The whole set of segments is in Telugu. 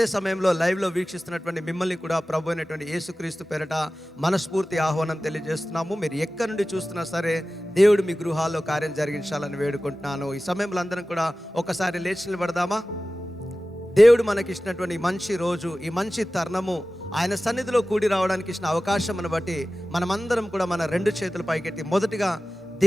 అదే సమయంలో లైవ్లో వీక్షిస్తున్నటువంటి మిమ్మల్ని కూడా ప్రభు అయినటువంటి యేసుక్రీస్తు పేరట మనస్ఫూర్తి ఆహ్వానం తెలియజేస్తున్నాము. మీరు ఎక్కడి నుండి చూస్తున్నా సరే దేవుడు మీ గృహాల్లో కార్యం జరిగించాలని వేడుకుంటున్నాను. ఈ సమయంలో అందరం కూడా ఒకసారి లేచి నిలబడదామా? దేవుడు మనకి ఇచ్చినటువంటి మంచి రోజు, ఈ మంచి తరుణము, ఆయన సన్నిధిలో కూడి రావడానికి ఇచ్చిన అవకాశమును బట్టి మనమందరం కూడా మన రెండు చేతులు పైకెత్తి మొదటిగా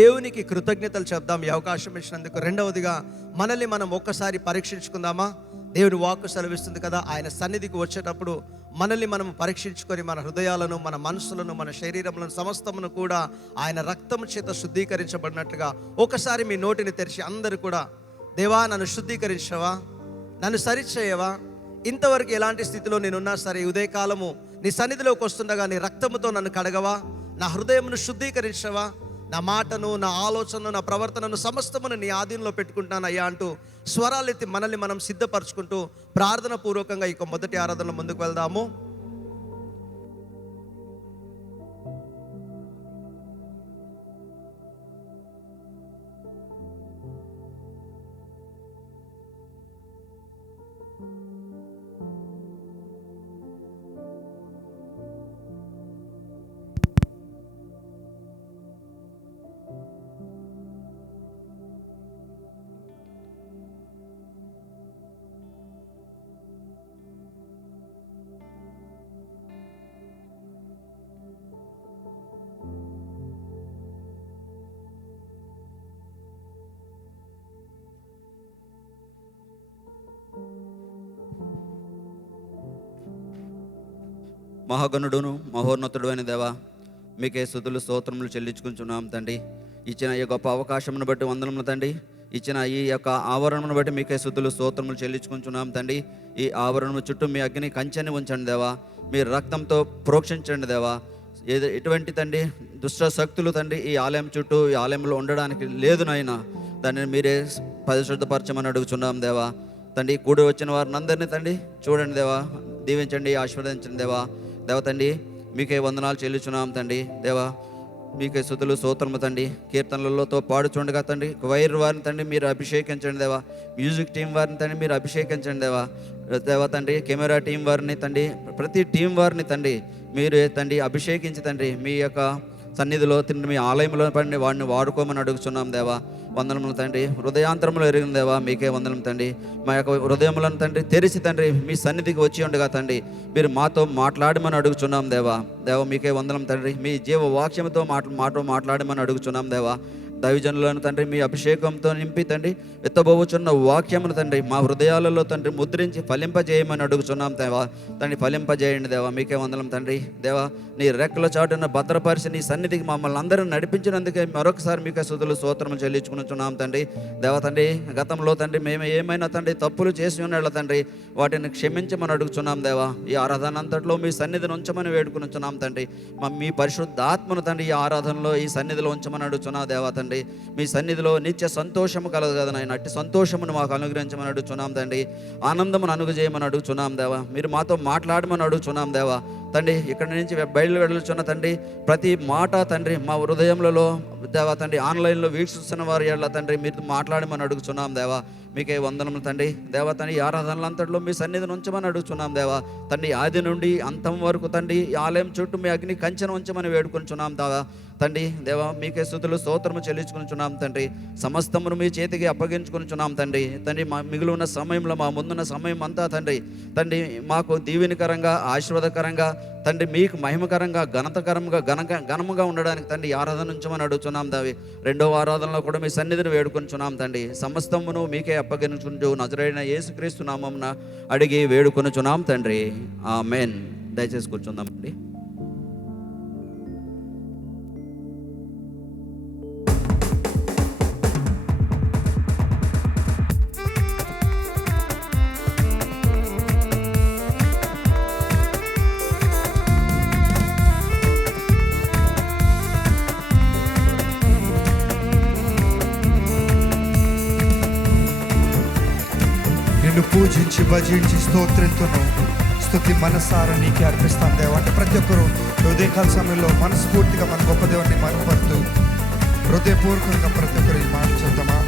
దేవునికి కృతజ్ఞతలు చెప్దాం ఈ అవకాశం ఇచ్చినందుకు. రెండవదిగా మనల్ని మనం ఒక్కసారి పరీక్షించుకుందామా? దేవుని వాక్కు సెలవిస్తుంది కదా, ఆయన సన్నిధికి వచ్చేటప్పుడు మనల్ని మనం పరీక్షించుకొని మన హృదయాలను, మన మనసులను, మన శరీరములను సమస్తమును కూడా ఆయన రక్తము చేత శుద్ధీకరించబడినట్లుగా ఒకసారి మీ నోటిని తెరిచి అందరూ కూడా, దేవా నన్ను శుద్ధీకరించవా, నన్ను సరిచేయవా, ఇంతవరకు ఎలాంటి స్థితిలో నేనున్నా సరే ఉదయకాలము నీ సన్నిధిలోకి వస్తుండగా నీ రక్తముతో నన్ను కడగవా, నా హృదయమును శుద్ధీకరించవా, నా మాటను, నా ఆలోచనను, నా ప్రవర్తనను సమస్తమును నీ ఆధీనంలో పెట్టుకుంటాను అయ్యా అంటూ స్వరాలెత్తి మనల్ని మనం సిద్ధపరచుకుంటూ ప్రార్థన పూర్వకంగా ఇక మొదటి ఆరాధనలో ముందుకు వెళ్దాము. మహాగణుడును మహోన్నతుడు అయిన దేవా, మీకే స్తుతులు స్తోత్రములు చెల్లించుకుంటున్నాం తండ్రి. ఇచ్చిన ఈ గొప్ప అవకాశమును బట్టి వందనములు తండ్రి. ఇచ్చిన ఈ యొక్క ఆవరణను బట్టి మీకే స్తుతులు స్తోత్రములు చెల్లించుకుంటున్నాం తండ్రి. ఈ ఆవరణము చుట్టూ మీ అగ్ని కంచెని ఉంచండి దేవా, మీ రక్తంతో ప్రోక్షించండి దేవా. ఎటువంటి తండ్రి దుష్ట శక్తులు తండ్రి ఈ ఆలయం చుట్టూ, ఈ ఆలయంలో ఉండడానికి లేదు నాయనా. దానిని మీరే పరిశుద్ధపరచమని అడుగుచున్నాం దేవా. తండ్రి కూడి వచ్చిన వారిని అందరినీ తండ్రి చూడండి దేవా, దీవించండి, ఆశీర్వదించండి దేవా. దేవ తండ్రి మీకే వందనాలు చెల్లించున్నాం తండ్రి. దేవా మీకే స్తుతులు స్తోత్రము తండ్రి. కీర్తనలతో పాడుచుండగా తండ్రి వైర్ వారిని తండ్రి మీరు అభిషేకించండి దేవా. మ్యూజిక్ టీం వారిని తండ్రి మీరు అభిషేకించండి దేవా. దేవా తండ్రి కెమెరా టీం వారిని తండ్రి, ప్రతి టీం వారిని తండ్రి మీరు తండ్రి అభిషేకించి తండ్రి మీ యొక్క సన్నిధిలో తండ్రి మీ ఆలయంలో పండి వాడిని వాడుకోమని అడుగుతున్నాం దేవా. వందనములు తండ్రి. హృదయాంతరంలో ఎరిగిన దేవా మీకే వందనం తండ్రి. మా యొక్క హృదయములను తండ్రి తెరిచి తండ్రి మీ సన్నిధికి వచ్చి ఉండగా తండ్రి మీరు మాతో మాట్లాడమని అడుగుచున్నాం దేవా. మీకే వందనం తండ్రి. మీ జీవ వాక్యంతో మాతో మాట్లాడమని అడుగుచున్నాం దేవా. దైవజనులను తండ్రి మీ అభిషేకంతో నింపి తండ్రి ఎత్తబోచున్న వాక్యమును తండ్రి మా హృదయాలలో తండ్రి ముద్రించి ఫలింపజేయమని అడుగుచున్నాం దేవా. తండ్రి ఫలింపజేయండి దేవా. మీకే వందనం తండ్రి. దేవా నీ రెక్కల చాటున భద్రపరిచి నీ సన్నిధికి మమ్మల్ని అందరూ నడిపించినందుకే మరొకసారి మీకే స్తుతులు స్తోత్రములు చెల్లించుకున్నాం తండ్రి. దేవా తండ్రి గతంలో తండ్రి మేము ఏమైనా తండ్రి తప్పులు చేసి ఉన్నాళ్ళ తండ్రి వాటిని క్షమించమని అడుగుచున్నాం దేవా. ఈ ఆరాధన అంతట్లో మీ సన్నిధిని ఉంచమని వేడుకునిచున్నాం తండ్రి. మీ పరిశుద్ధాత్మను తండ్రి ఈ ఆరాధనలో ఈ సన్నిధిలో ఉంచమని అడుగుచున్నాం దేవా తండ్రి. మీ సన్నిధిలో నిత్య సంతోషము కలదు కదా నాయన. అట్టి సంతోషమును మాకు అనుగ్రహించమని అడుగుచున్నాం తండ్రి. ఆనందమును అనుగ్రహించమని అడుగుచున్నాం దేవా. మీరు మాతో మాట్లాడమని అడుగుచున్నాం దేవా తండ్రి. ఇక్కడి నుంచి బయలు వెళ్తున్న తండ్రి ప్రతి మాట తండ్రి మా హృదయములలో దేవా తండ్రి ఆన్లైన్లో వీక్షిస్తున్న వారి ఎడల తండ్రి మీరు మాట్లాడమని అడుగుచున్నాం దేవా. మీకే వందనములు తండ్రి. దేవా తండ్రి ఆరాధనలంతట్లో మీ సన్నిధిని ఉంచమని అడుగుచున్నాం దేవా తండ్రి. ఆది నుండి అంతం వరకు తండ్రి ఈ ఆలయం చుట్టూ మీ అగ్ని కంచెను ఉంచమని వేడుకొనిచున్నాం దేవా తండ్రి. దేవా మీకే స్తుతులు స్తోత్రము చెల్లించుకునిచున్నాం తండ్రి. సమస్తమును మీ చేతికి అప్పగించుకునిచున్నాం తండ్రి. తండ్రి మా మిగిలి ఉన్న సమయంలో మా ముందున్న సమయం అంతా తండ్రి మాకు దీవెనకరంగా ఆశీర్వాదకరంగా తండ్రి మీకు మహిమకరంగా ఘనముగా ఉండడానికి తండ్రి ఆరాధన ఉంచమని అడుగుతున్నాం దావి. రెండవ ఆరాధనలో కూడా మీ సన్నిధిని వేడుకొనిచున్నాం తండ్రి. సమస్తమును మీకే అప్పగించుకుంటూ నజరేయుడైన యేసుక్రీస్తు నామమున అడిగి వేడుకొనిచున్నాం తండ్రి. ఆమేన్. దయచేసి కూర్చుందామండి. నిన్ను పూజించి భజించి స్తోత్రంతోను స్తుతి మనసారా నీకే అర్పిస్తాను దేవా. అంటే ప్రతి ఒక్కరు ఉదయకాల సమయంలో మనస్ఫూర్తిగా మన గొప్ప దేవుడిని మరపడుతూ హృదయపూర్వకంగా ప్రతి ఒక్కరు ఈ మాట చెప్తామా?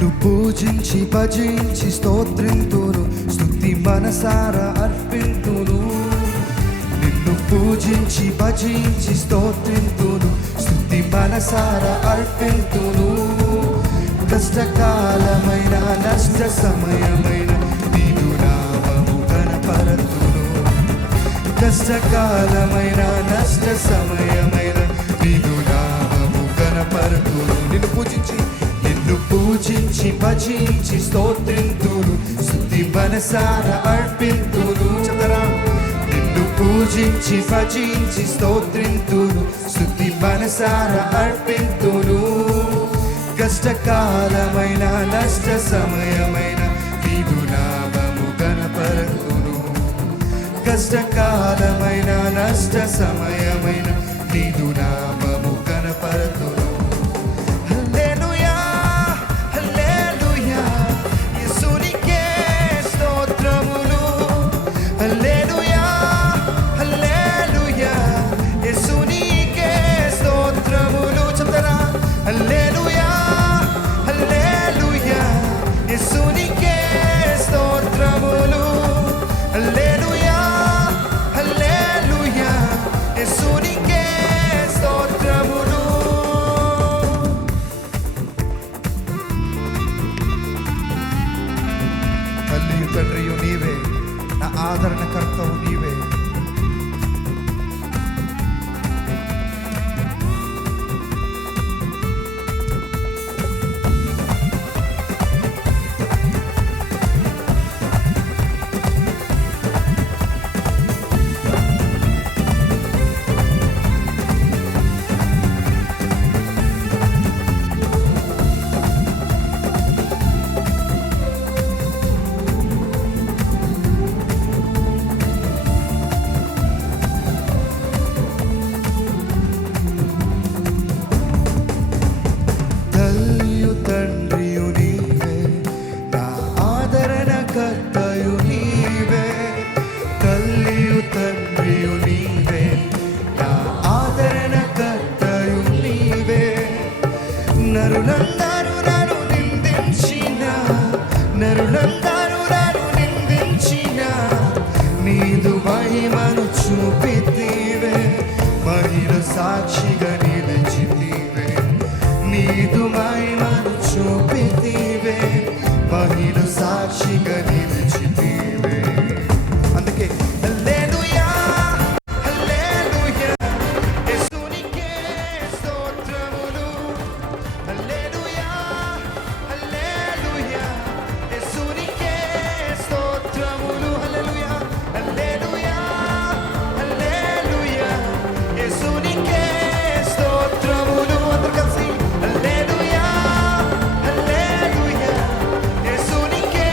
నిన్ను పూజించి భజించి స్తోత్రింతును, స్తుతి మనసారా అర్పింతును. నిన్ను పూజించి భజించి స్తోత్రింతును, స్తుతి మనసారా అర్పింతును. కష్టకాలమైన నష్ట సమయమైన నీదు నామము కనపరతును. కష్టకాలమైన నష్ట సమయమైన నీదు నామము కనపరతును. నిన్ను పూజించి భజించి స్తోత్రింతును, స్తుతి మనసారా అర్పింతును. చదరా. నిన్ను పూజించి భజించి స్తోత్రింతును, స్తుతి మనసారా అర్పింతును. కష్టకాలమైన నష్ట సమయమైన నీదు నామము కనపరతును. కష్టకాలమైన నష్ట సమయమైన నీదు నామము కనపరతును. హల్లెలూయా హల్లెలూయా యేసునికే స్తోత్రములు. హల్లెలూయా హల్లెలూయా యేసునికే స్తోత్రములు. చెప్తారా? హల్లెలూయా హల్లెలూయా యేసునికే స్తోత్రములు. హల్లెలూయా హల్లెలూయా యేసునికే స్తోత్రములు. తల్లియు తండ్రియు నీవే, నా ఆదరణకర్తవు నీవే. తల్లియు తండ్రియు నీవే, నా ఆదరణకర్తయు నీవే. తల్లియు తండ్రియు నీవే, నా ఆదరణకర్తయు నీవే. నరులందరూ నన్ను నిందించిన, నరులందరూ నన్ను నిందించిన, నీదు మహిమను చూపితివే, మహిళ సాక్షిగా నిలిచితివే. నీదు మహిమను చూపితివే, మహిళ సాక్షిగా నిలిచితివే. అందుకే హల్లెలూయా హల్లెలూయా యేసునికే స్తోత్రములు. హల్లెలూయా హల్లెలూయా యేసునికే స్తోత్రములు. హల్లెలూయా హల్లెలూయా హల్లెలూయా యేసునికే స్తోత్రములు. అందరూ కలిసి హల్లెలూయా హల్లెలూయా యేసునికే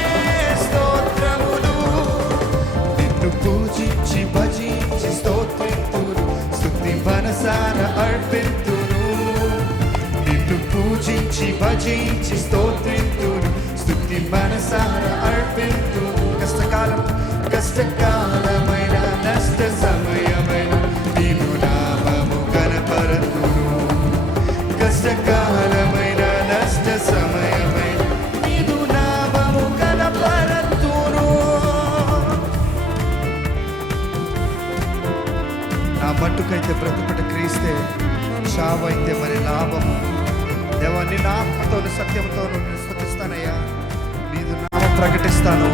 స్తోత్రములు. నిన్ను పూజించి భజించి స్తోత్రింతును, స్తుతి మనసారా అర్పింతును. నిన్ను పూజించి భజించి స్తోత్రింతును, స్తుతి మనసారా అర్పింతును. కష్టకాలమైన నష్ట సమయమైన నీదు నామము కనపరతును. కష్టకాలమైన నష్ట సమయమైన నీదు నామము కనపరతును. నా మట్టుకైతే బ్రతుకుట క్రీస్తే, చావైతే మరి లాభము. దేవా, నిన్న ఆత్మతో సత్యంతో నేను స్తుతిస్తానయ్యా, నీదు నామం ప్రకటిస్తాను.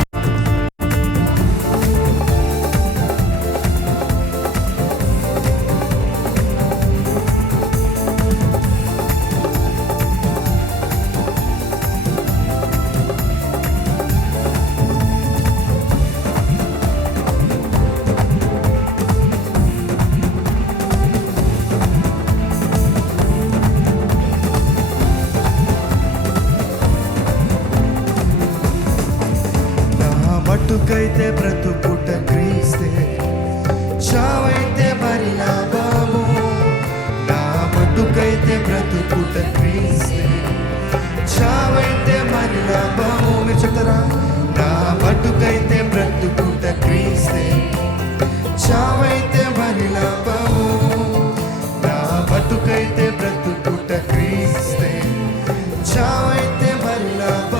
మట్టుకైతే బ్రతుకుట క్రీస్తే, చావైతే మరి లాభము. నా మట్టుకైతే బ్రతుకుట క్రీస్తే, చావైతే మరి లాభము. మీరు చెప్తారా? నా మట్టుకైతే బ్రతుకుట క్రీస్తే, చావైతే మరి లాభము. నా మట్టుకైతే బ్రతుకుట క్రీస్తే, చావైతే మరి లాభము.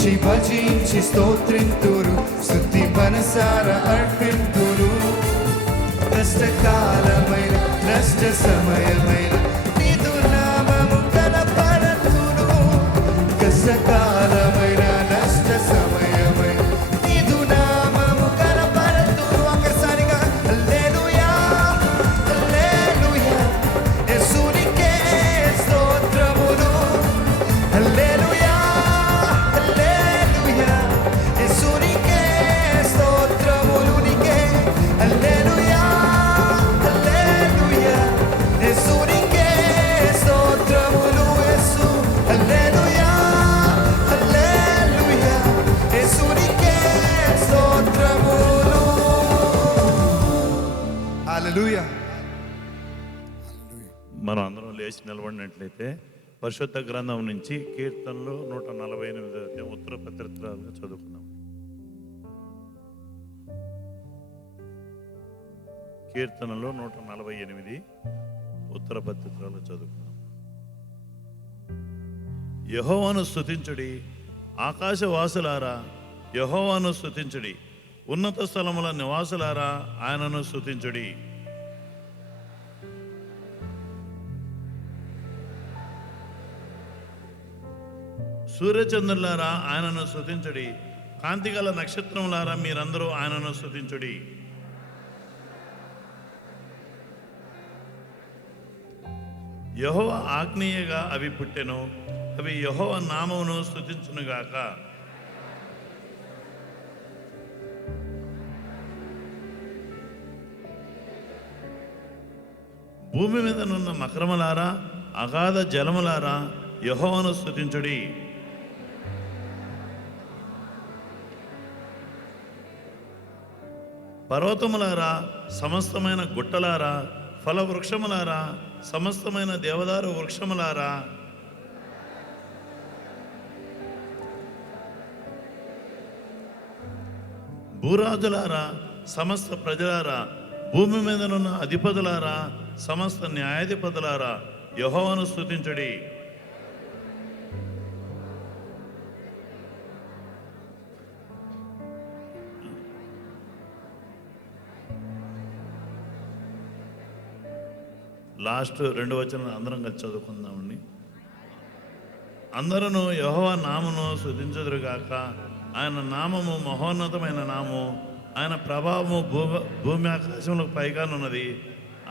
పూజించి భజించి స్తోత్రింతురు, స్తుతి మనసారా అర్పింతురు. కష్టకాలమైన నష్ట సమయమైన నీదు నామము కనపరతును. కష్టకాలమైన నష్ట సమయమైన నీదు నామము కనపరతును. ఒక్కసారిగా హల్లెలూయా హల్లెలూయా యేసునికే స్తోత్రములు. హల్లెలూయా హల్లెలూయా యేసునికే స్తోత్రములు. నీకే హల్లెలూయా హల్లెలూయా యేసునికే స్తోత్రములు. యేసు హల్లెలూయా హల్లెలూయా యేసునికే స్తోత్రములు. హల్లెలూయా. మనం అందరం లేచి నిలబడినట్లయితే పరిశుద్ధ గ్రంథం నుంచి కీర్తనలు 148 ఉత్తర పత్రికలుగా చదువుకుందాం. కీర్తనలు 148 ఉత్తర పత్రికలు చదువుకుందాం. యెహోవాను స్తుతించుడి, ఆకాశవాసులారా యెహోవాను స్తుతించుడి, ఉన్నత స్థలముల నివాసులారా ఆయనను స్తుతించుడి. సూర్యచంద్రులారా ఆయనను స్తుతించుడి, కాంతిగల నక్షత్రములారా మీరందరూ ఆయనను స్తుతించుడి. యెహోవా ఆజ్ఞయగా అవి పుట్టెను, అవి యెహోవా నామమును స్తుతించునుగాక. భూమి మీద నున్న మకరములారా అగాధ జలములారా యెహోవాను స్తుతించుడి. పర్వతములారా సమస్తమైన గుట్టలారా ఫలవృక్షములారా సమస్తమైన దేవదారు వృక్షములారా భూరాజులారా సమస్త ప్రజలారా భూమి మీదనున్న అధిపతులారా సమస్త న్యాయాధిపతులారా యెహోవాను స్తుతించుడి. లాస్ట్ 2 వచనాలు అందరం కలిసి చదువుకుందామండి. అందరూ యెహోవా నామమును స్తుతించుదురుగాక. ఆయన నామము మహోన్నతమైన నామము, ఆయన ప్రభావము భూమి ఆకాశములకు పైగానున్నది.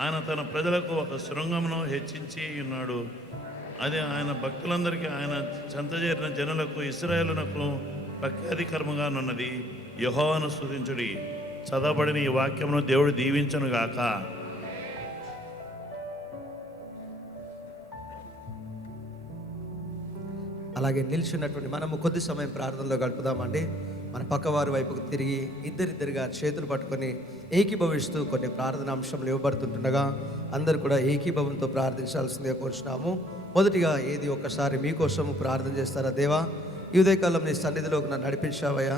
ఆయన తన ప్రజలకు ఒక శృంగమును హెచ్చించి ఉన్నాడు. అది ఆయన భక్తులందరికీ, ఆయన చెంతజేరిన జనులకు ఇశ్రాయేలునకు ప్రఖ్యాతికరముగానున్నది. యెహోవాను స్తుతించుడి. చదవబడిన ఈ వాక్యమును దేవుడు దీవించునుగాక. అలాగే నిల్చున్నటువంటి మనము కొద్ది సమయం ప్రార్థనలో గడుపుదామండి. మన పక్కవారి వైపుకు తిరిగి ఇద్దరిద్దరుగా చేతులు పట్టుకొని ఏకీభవిస్తూ కొన్ని ప్రార్థన అంశంలు ఇవ్వబడుతుండగా అందరూ కూడా ఏకీభవంతో ప్రార్థించాల్సిందిగా కోరుచున్నాము. మొదటిగా ఏది ఒక్కసారి మీకోసము ప్రార్థన చేస్తారా? దేవా, ఈ ఉదయకాలం నీ సన్నిధిలోకి నన్ను నడిపించావయ్యా,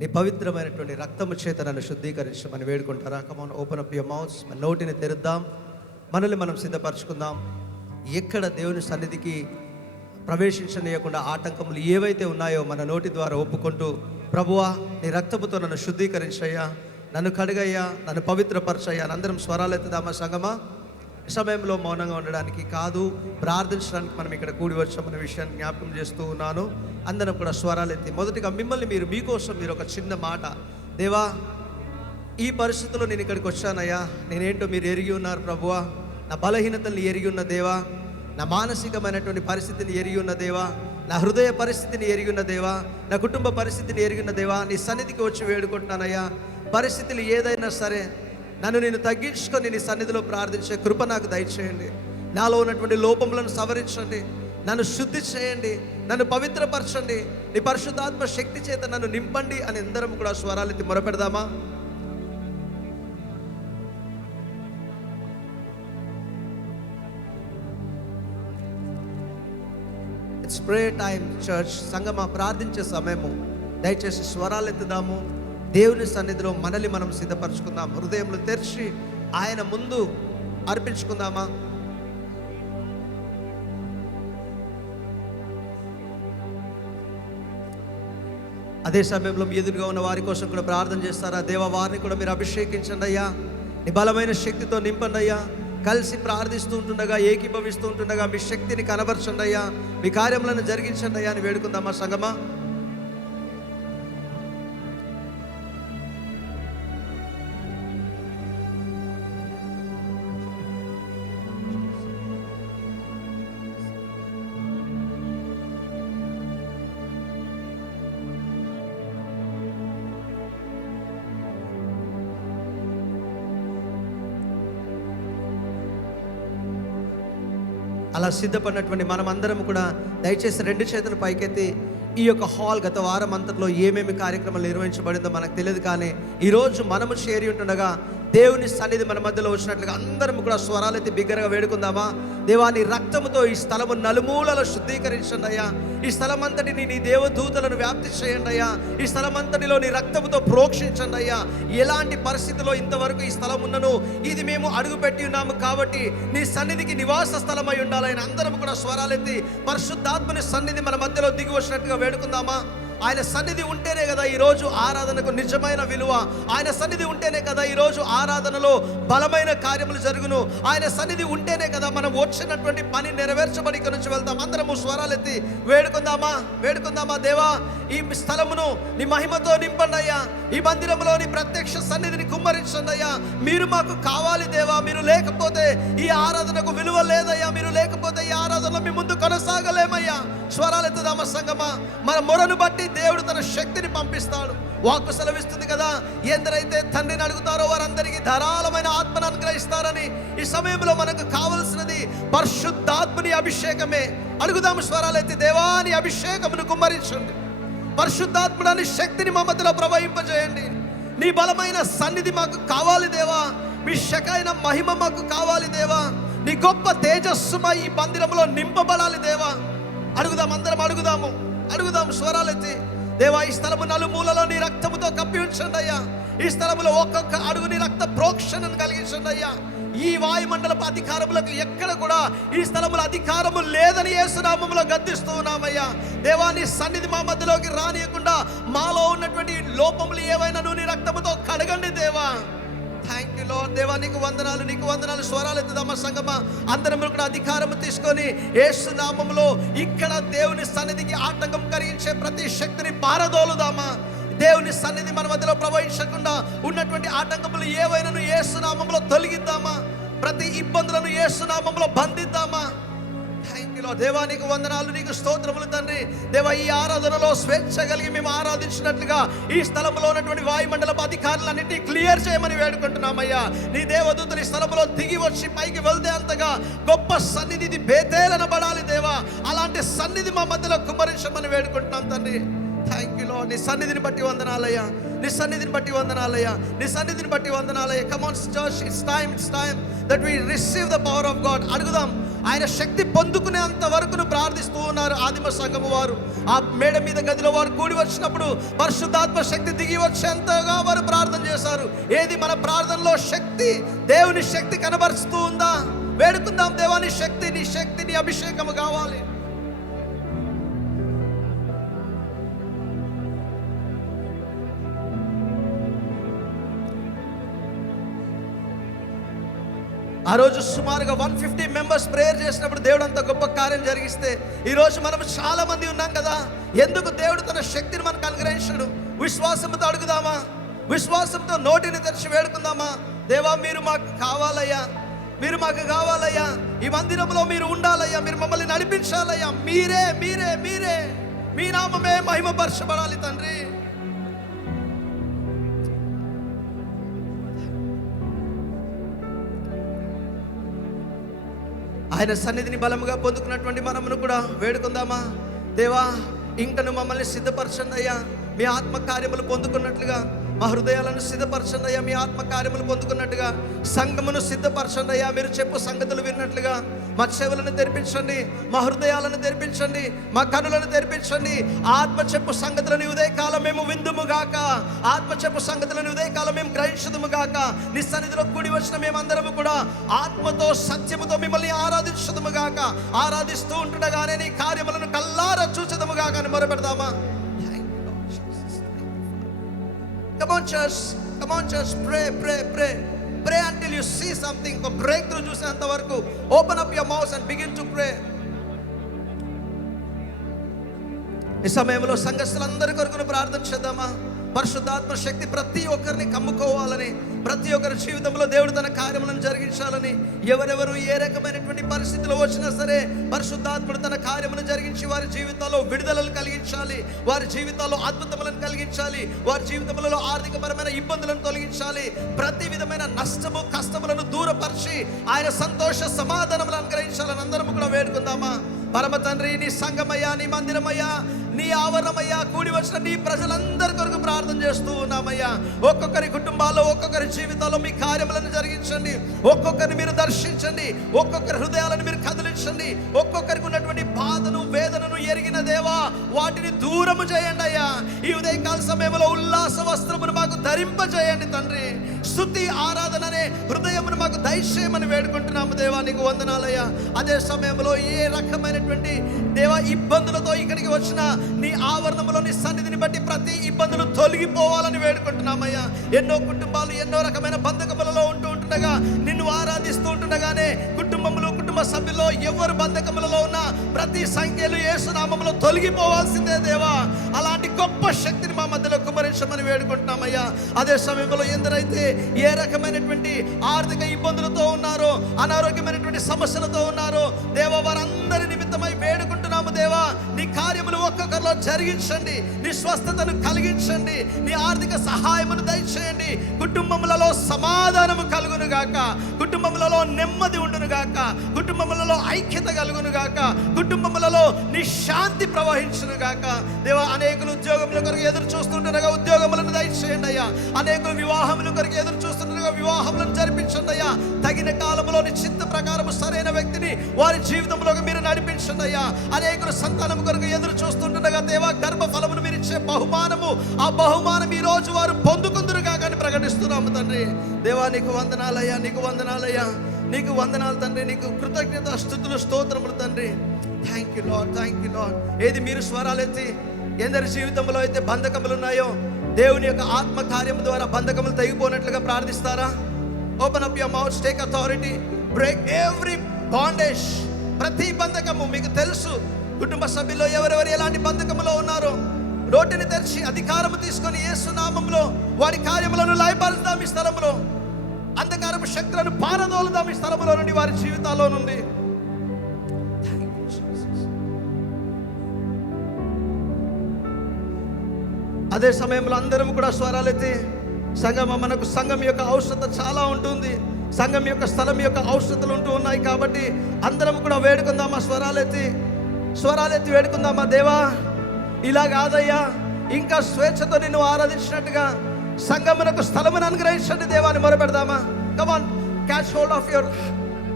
నీ పవిత్రమైనటువంటి రక్తము చేత నన్ను శుద్ధీకరించమని వేడుకుంటారా? కమాన్, ఓపెన్ అప్ యువర్ మౌత్స్. మన నోటిని తెరుద్దాం, మనల్ని మనం సిద్ధపరచుకుందాం. ఎక్కడ దేవుని సన్నిధికి ప్రవేశించనీయకుండా ఆటంకములు ఏవైతే ఉన్నాయో మన నోటి ద్వారా ఒప్పుకుంటూ, ప్రభువా నీ రక్తముతో నన్ను శుద్ధీకరించయ్యా, నన్ను కడుగయ్యా, నన్ను పవిత్రపరచయ్యా. అందరం స్వరాలెత్తుదామా సంగమా? ఈ సమయంలో మౌనంగా ఉండడానికి కాదు, ప్రార్థించడానికి మనం ఇక్కడ కూడి వచ్చామన్న విషయాన్ని జ్ఞాపకం చేస్తూ ఉన్నాను. అందరం కూడా స్వరాలెత్తి మొదటిగా మిమ్మల్ని మీకోసం మీరు ఒక చిన్న మాట, దేవా ఈ పరిస్థితుల్లో నేను ఇక్కడికి వచ్చానయ్యా, నేనేంటో మీరు ఎరిగి ఉన్నారు ప్రభువా, నా బలహీనతల్ని ఎరిగి ఉన్న దేవా, నా మానసికమైనటువంటి పరిస్థితిని ఎరిగి ఉన్న దేవా, నా హృదయ పరిస్థితిని ఎరిగి ఉన్న దేవా, నా కుటుంబ పరిస్థితిని ఎరిగి ఉన్న దేవా, నీ సన్నిధికి వచ్చి వేడుకుంటున్నానయ్యా. పరిస్థితులు ఏదైనా సరే నన్ను నేను తగ్గించుకొని నీ సన్నిధిలో ప్రార్థించే కృప నాకు దయచేయండి. నాలో ఉన్నటువంటి లోపములను సవరించండి, నన్ను శుద్ధి చేయండి, నన్ను పవిత్రపరచండి, నీ పరిశుద్ధాత్మ శక్తి చేత నన్ను నింపండి అని అందరం కూడా స్వరాలెత్తి మొరపెడదామా? It's prayer time church. సంగమా, ప్రార్థించే సమయము. దయచేసి స్వరాలెత్తుదాము, దేవుని సన్నిధిలో మనల్ని మనం సిద్ధపరచుకుందాం. హృదయంలో తెరిచి ఆయన ముందు అర్పించుకుందామా? అదే సమయంలో మీ ఎదురుగా ఉన్న వారి కోసం కూడా ప్రార్థన చేస్తారా? దేవా, వారిని కూడా మీరు అభిషేకించండి అయ్యా, నీ బలమైన శక్తితో నింపండి అయ్యా. కలిసి ప్రార్థిస్తూ ఉంటుండగా, ఏకీభవిస్తూ ఉంటుండగా మీ శక్తిని కనబరచండి అయ్యా, మీ కార్యములను జరిగించండి అయ్యా అని వేడుకుందామా సంగమా? అలా సిద్ధపడినటువంటి మనం అందరం కూడా దయచేసి 2 చేతులు పైకెత్తి, ఈ యొక్క హాల్ గత వారం అంతట్లో ఏమేమి కార్యక్రమాలు నిర్వహించబడిందో మనకు తెలియదు, కానీ ఈరోజు మనము చేరి ఉంటుండగా దేవుని సన్నిధి మన మధ్యలో వచ్చినట్లుగా అందరం కూడా స్వరాలెత్తి బిగ్గరగా వేడుకుందామా? దేవా, నీ రక్తముతో ఈ స్థలము నలుమూలలో శుద్ధీకరించండి అయ్యా. ఈ స్థలం అంతటిని నీ దేవదూతలను వ్యాప్తి చేయండి అయ్యా. ఈ స్థలం అంతటిలో నీ రక్తముతో ప్రోక్షించండి అయ్యా. ఎలాంటి పరిస్థితిలో ఇంతవరకు ఈ స్థలం ఉన్నను, ఇది మేము అడుగుపెట్టి ఉన్నాము కాబట్టి నీ సన్నిధికి నివాస స్థలమై ఉండాలని అందరం కూడా స్వరాలెత్తి పరిశుద్ధాత్మని సన్నిధి మన మధ్యలో దిగి వచ్చినట్టుగా వేడుకుందామా? ఆయన సన్నిధి ఉంటేనే కదా ఈరోజు ఆరాధనకు నిజమైన విలువ. ఆయన సన్నిధి ఉంటేనే కదా ఈరోజు ఆరాధనలో బలమైన కార్యములు జరుగును. ఆయన సన్నిధి ఉంటేనే కదా మనం వచ్చినటువంటి పని నెరవేర్చబడి ఇక్కడి నుంచి వెళ్తాం. అందరము స్వరాలెత్తి వేడుకుందామా? వేడుకుందామా? దేవా, ఈ స్థలమును నీ మహిమతో నింపండి అయ్యా. ఈ మందిరంలో నీ ప్రత్యక్ష సన్నిధిని కుమ్మరించండి అయ్యా. మీరు మాకు కావాలి దేవా. మీరు లేకపోతే ఈ ఆరాధనకు విలువ లేదయ్యా. మీరు లేకపోతే ఈ ఆరాధనలో మీ ముందు కొనసాగలేమయ్యా. స్వరాలెత్తుదామా సంగమా? మన మొరను బట్టి దేవుడు తన శక్తిని పంపిస్తాడు. వాక్కు సెలవిస్తుంది కదా, ఎందరైతే తండ్రిని అడుగుతారో వారందరికీ ధారాళమైన ఆత్మను అనుగ్రహిస్తారని. ఈ సమయంలో మనకు కావలసినది పరిశుద్ధాత్మని అభిషేకమే. అడుగుదాము స్వరాలెత్తి, దేవా నీ అభిషేకమును కుమ్మరించండి. పరిశుద్ధాత్మని శక్తిని మా మధ్యలో ప్రవహింపజేయండి. నీ బలమైన సన్నిధి మాకు కావాలి దేవా. మీ శకైన మహిమ మాకు కావాలి దేవా. నీ గొప్ప తేజస్సు మా ఈ మందిరంలో నింపబడాలి దేవా. అడుగుదాం, అందరం అడుగుదాము స్వరాలెత్తి. దేవా, ఈ స్థలము నలుమూలలో నీ రక్తముతో కప్పి ఉంచండి అయ్యా. ఈ స్థలములో ఒక్కొక్క అడుగు నీ రక్త ప్రోక్షణను కలిగించండి అయ్యా. ఈ వాయుమండలపు అధికారములకు ఎక్కడ కూడా ఈ స్థలములో అధికారము లేదని యేసునామములో గద్దిస్తూ ఉన్నామయ్యా. దేవా, నీ సన్నిధి మా మధ్యలోకి రానియకుండా మాలో ఉన్నటువంటి లోపములు ఏవైనా నీ రక్తముతో కడగండి దేవా. Thank you lord. దేవా, నీకు వందనాలు. స్వరాలెత్తుదామా సంగమా? అందరం కూడా అధికారం తీసుకొని యేసు నామములో ఇక్కడ దేవుని సన్నిధికి ఆటంకం కలిగించే ప్రతి శక్తిని పారదోలుదామా? దేవుని సన్నిధి మన మధ్యలో ప్రవహించకుండా ఉన్నటువంటి ఆటంకములు ఏవైనా యేసు నామములో తొలగిద్దామా? ప్రతి ఇబ్బందులను యేసు నామములో బంధిద్దామా? Thank you lord. దేవా, నీకు వందనాలు, నీకు స్తోత్రములు తండ్రి. దేవా, ఈ ఆరాధనలో స్వేచ్ఛ కలిగి మేము ఆరాధించినట్లుగా ఈ స్థలంలో ఉన్నటువంటి వాయుమండలపు అధికారులన్నింటినీ క్లియర్ చేయమని వేడుకుంటున్నామయ్యా. నీ దేవదూతలు ఈ స్థలంలో దిగి వచ్చి పైకి వెళ్తే అంతగా గొప్ప సన్నిధి బేతేలనబడాలి దేవా. అలాంటి సన్నిధి మా మధ్యలో కుమ్మరించమని వేడుకుంటున్నాం తండ్రి. Thank you lord. నీ సన్నిధిని బట్టి వందనాలయ్యా. Come on church, it's time that we receive the power of God. అడుగుదాం. ఆయన శక్తి పొందుకునేంత వరకు ప్రార్థిస్తూ ఉన్నారు ఆదిమ సంఘము వారు. ఆ మేడ మీద గదిలో వారు కూడి వచ్చినప్పుడు పరిశుద్ధాత్మ శక్తి దిగి వచ్చేంతగా వారు ప్రార్థన చేశారు. ఏది మన ప్రార్థనలో శక్తి, దేవుని శక్తి కనబరుస్తూ ఉందా? వేడుకుందాం. దేవా, నీ శక్తి నీ అభిషేకము కావాలి. ఆ రోజు సుమారుగా 150 మెంబర్స్ ప్రేయర్ చేసినప్పుడు దేవుడు అంత గొప్ప కార్యం జరిగిస్తే, ఈరోజు మనం చాలా మంది ఉన్నాం కదా. ఎందుకు దేవుడు తన శక్తిని మనకు అనుగ్రహించాడు? విశ్వాసంతో అడుగుదామా? విశ్వాసంతో నోటిని తెరిచి వేడుకుందామా? దేవా, మీరు మాకు కావాలయ్యా. ఈ మందిరంలో మీరు ఉండాలయ్యా. మీరు మమ్మల్ని నడిపించాలయ్యా. మీరే మీ నామమే మహిమపరచబడాలి తండ్రి. ఆయన సన్నిధిని బలముగా పొందుకున్నటువంటి మనమును కూడా వేడుకుందామా? దేవా, ఇంకను మమ్మల్ని సిద్ధపరచండి అయ్యా. మీ ఆత్మ కార్యములు పొందుకున్నట్లుగా మా హృదయాలను సిద్ధపరచండి అయ్యా. మీ ఆత్మ కార్యములు పొందుకున్నట్టుగా సంఘమును సిద్ధపరచండి అయ్యా. మీరు చెప్పు సంగతులు విన్నట్లుగా మా చెవులను తెరిపించండి, మా హృదయాలను తెరిపించండి, మా కనులను తెరిపించండి. ఆత్మ చెప్పు సంగతులను ఉదయకాలం మేము విందుముగాక, ఆత్మ చెప్పు సంగతులను ఉదయకాలం మేము గ్రహించదుముగాక. నీ సన్నిధిలో కూడి వచ్చిన మేమందరము కూడా ఆత్మతో సత్యముతో మిమ్మల్ని ఆరాధించదుముగాక. ఆరాధిస్తూ ఉంటుండగానే నీ కార్యములను కల్లారా చూచదుముగాక అని మొరపెడదామా? Thank you Lord Jesus. Come on church, come on church, pray, pray, pray. Pray until you see something. ఒక breakthrough చూసేంత వరకు open up your mouth and begin to pray. ఈ సమయంలో సంఘస్థులందరి కొరకు ప్రార్థన చేద్దామా? పరిశుద్ధాత్మ శక్తి ప్రతి ఒక్కరిని కమ్ముకోవాలని, ప్రతి ఒక్కరి జీవితంలో దేవుడు తన కార్యములను జరిగించాలని, ఎవరెవరు ఏ రకమైనటువంటి పరిస్థితిలో వచ్చినా సరే పరిశుద్ధాత్ముడు తన కార్యములను జరిగించి వారి జీవితాల్లో విడుదలను కలిగించాలి, వారి జీవితాల్లో అద్భుతములను కలిగించాలి, వారి జీవితంలో ఆర్థికపరమైన ఇబ్బందులను తొలగించాలి, ప్రతి విధమైన నష్టము కష్టములను దూరపరిచి ఆయన సంతోష సమాధానములను అనుగ్రహించాలని అందరం కూడా వేడుకుందామా? పరమ తండ్రి, నీ సంఘమయ్యా, నీ మందిరమయ్యా, నీ ఆవరణమయ్యా, కూడి వచ్చిన నీ ప్రజలందరి కొరకు ప్రార్థన చేస్తూ ఉన్నామయ్యా. ఒక్కొక్కరి కుటుంబాల్లో, ఒక్కొక్కరి జీవితాల్లో మీ కార్యములను జరిగించండి, ఒక్కొక్కరిని మీరు దర్శించండి, ఒక్కొక్కరి హృదయాలను మీరు కదిలించండి. ఒక్కొక్కరికి ఉన్నటువంటి బాధను వేదనను ఎరిగిన దేవా వాటిని దూరము చేయండి అయ్యా. ఈ ఉదయకాల సమయంలో ఉల్లాస వస్త్రమును మాకు ధరింపజేయండి తండ్రి. స్తుతి ఆరాధన అనే హృదయమును మాకు దయచేయమని వేడుకుంటున్నాము దేవా. నీకు వందనాలయ్యా. అదే సమయంలో ఏ రకమైనటువంటి దేవా ఇబ్బందులతో ఇక్కడికి వచ్చిన నీ ఆవరణములో నీ సన్నిధిని బట్టి ప్రతి ఇబ్బందులు తొలగిపోవాలని వేడుకుంటున్నామయ్యా. ఎన్నో కుటుంబాలు ఎన్నో రకమైన బంధకములలో ఉంటుండగా, నిన్ను ఆరాధిస్తూ ఉంటుండగానే కుటుంబ సభ్యుల్లో ఎవరు బంధకములలో ఉన్నా ప్రతి సంఖ్యలు యేసు నామములో తొలగిపోవాల్సిందే దేవా. అలాంటి గొప్ప శక్తిని మా మధ్యలో కుమరించమని వేడుకుంటున్నామయ్యా. అదే సమయంలో ఎందరైతే ఏ రకమైనటువంటి ఆర్థిక ఇబ్బందులతో ఉన్నారో, అనారోగ్యమైనటువంటి సమస్యలతో ఉన్నారో దేవా, వారందరి నిమిత్తమై వేడుకుంటున్నాము దేవా. నీ కార్యములు ఒక్కొక్కరిలో జరిగించండి, నీ స్వస్థతను కలిగించండి, నీ ఆర్థిక సహాయమును దయచేయండి. కుటుంబములలో సమాధానము కలుగును గాక, కుటుంబములలో నెమ్మది ఉండును గాక, కుటుంబములలో ఐక్యత కలుగును గాక, కుటుంబములలో నీ శాంతి ప్రవహించును గాక దేవా. అనేకులు ఉద్యోగముల కొరకు ఎదురు చూస్తుండగా ఉద్యోగములను దయచేయండి అయ్యా. అనేకులు వివాహముల కొరకు ఎదురు చూస్తుండగా వివాహములను జరిపించండి అయ్యా. తగిన కాలంలో నీ చిత్త ప్రకారము సరైన వ్యక్తిని వారి జీవితంలోకి మీరు నడిపించండి అయ్యా. అనేకులు సంతానం కొరకు ఎదురు చూస్తుండగా దేవా గర్భ ఫలమును మీరు ఇచ్చే బహుమానము, ఆ బహుమానం ఈ రోజు వారు పొందుకుందురుగా కానీ ప్రకటిస్తున్నాము తండ్రి. దేవా నీకు వందనాలయ్యా, నీకు వందనాలయ్యా, నీకు వందనాలు తండ్రి. నీకు కృతజ్ఞత స్తుతులు స్తోత్రములు తండ్రి. Thank you lord, thank you lord. ఏది మీరు స్వరాలెత్తి ఎందరి జీవితంలో అయితే బంధకములు ఉన్నాయో దేవుని యొక్క ఆత్మ కార్యం ద్వారా బంధకములు తెగిపోయినట్లుగా ప్రార్థిస్తారా? Open up your mouth, take authority, break every bondage. ప్రతి బంధకము మీకు తెలుసు. కుటుంబ సభ్యుల్లో ఎవరెవరు ఎలాంటి బంధకములో ఉన్నారో నోటిని తెరిచి అధికారము తీసుకొని యేసు నామములో వారి కార్యములను లయపరుద్దాం. ఈ స్థలంలో అంధకారపు శక్తులను పారదోలుదాం. ఈ స్థలంలో నుండి వారి జీవితాల్లో నుండి. అదే సమయంలో అందరం కూడా స్వరాలెత్తి సంఘం, మనకు సంఘం యొక్క అవసరత చాలా ఉంటుంది, సంఘం యొక్క స్థలం యొక్క అవసరతలు ఉంటూ ఉన్నాయి. కాబట్టి అందరం కూడా వేడుకుందామా? స్వరాలెత్తి వేడుకుందామా? దేవా ఇలా కాదయ్యా, ఇంకా స్వేచ్ఛతో నిన్ను ఆరాధించినట్టుగా సంఘమునకు స్థలమును అనుగ్రహించండి దేవాన్ని మొరపెడదామా? Come on, catch hold of your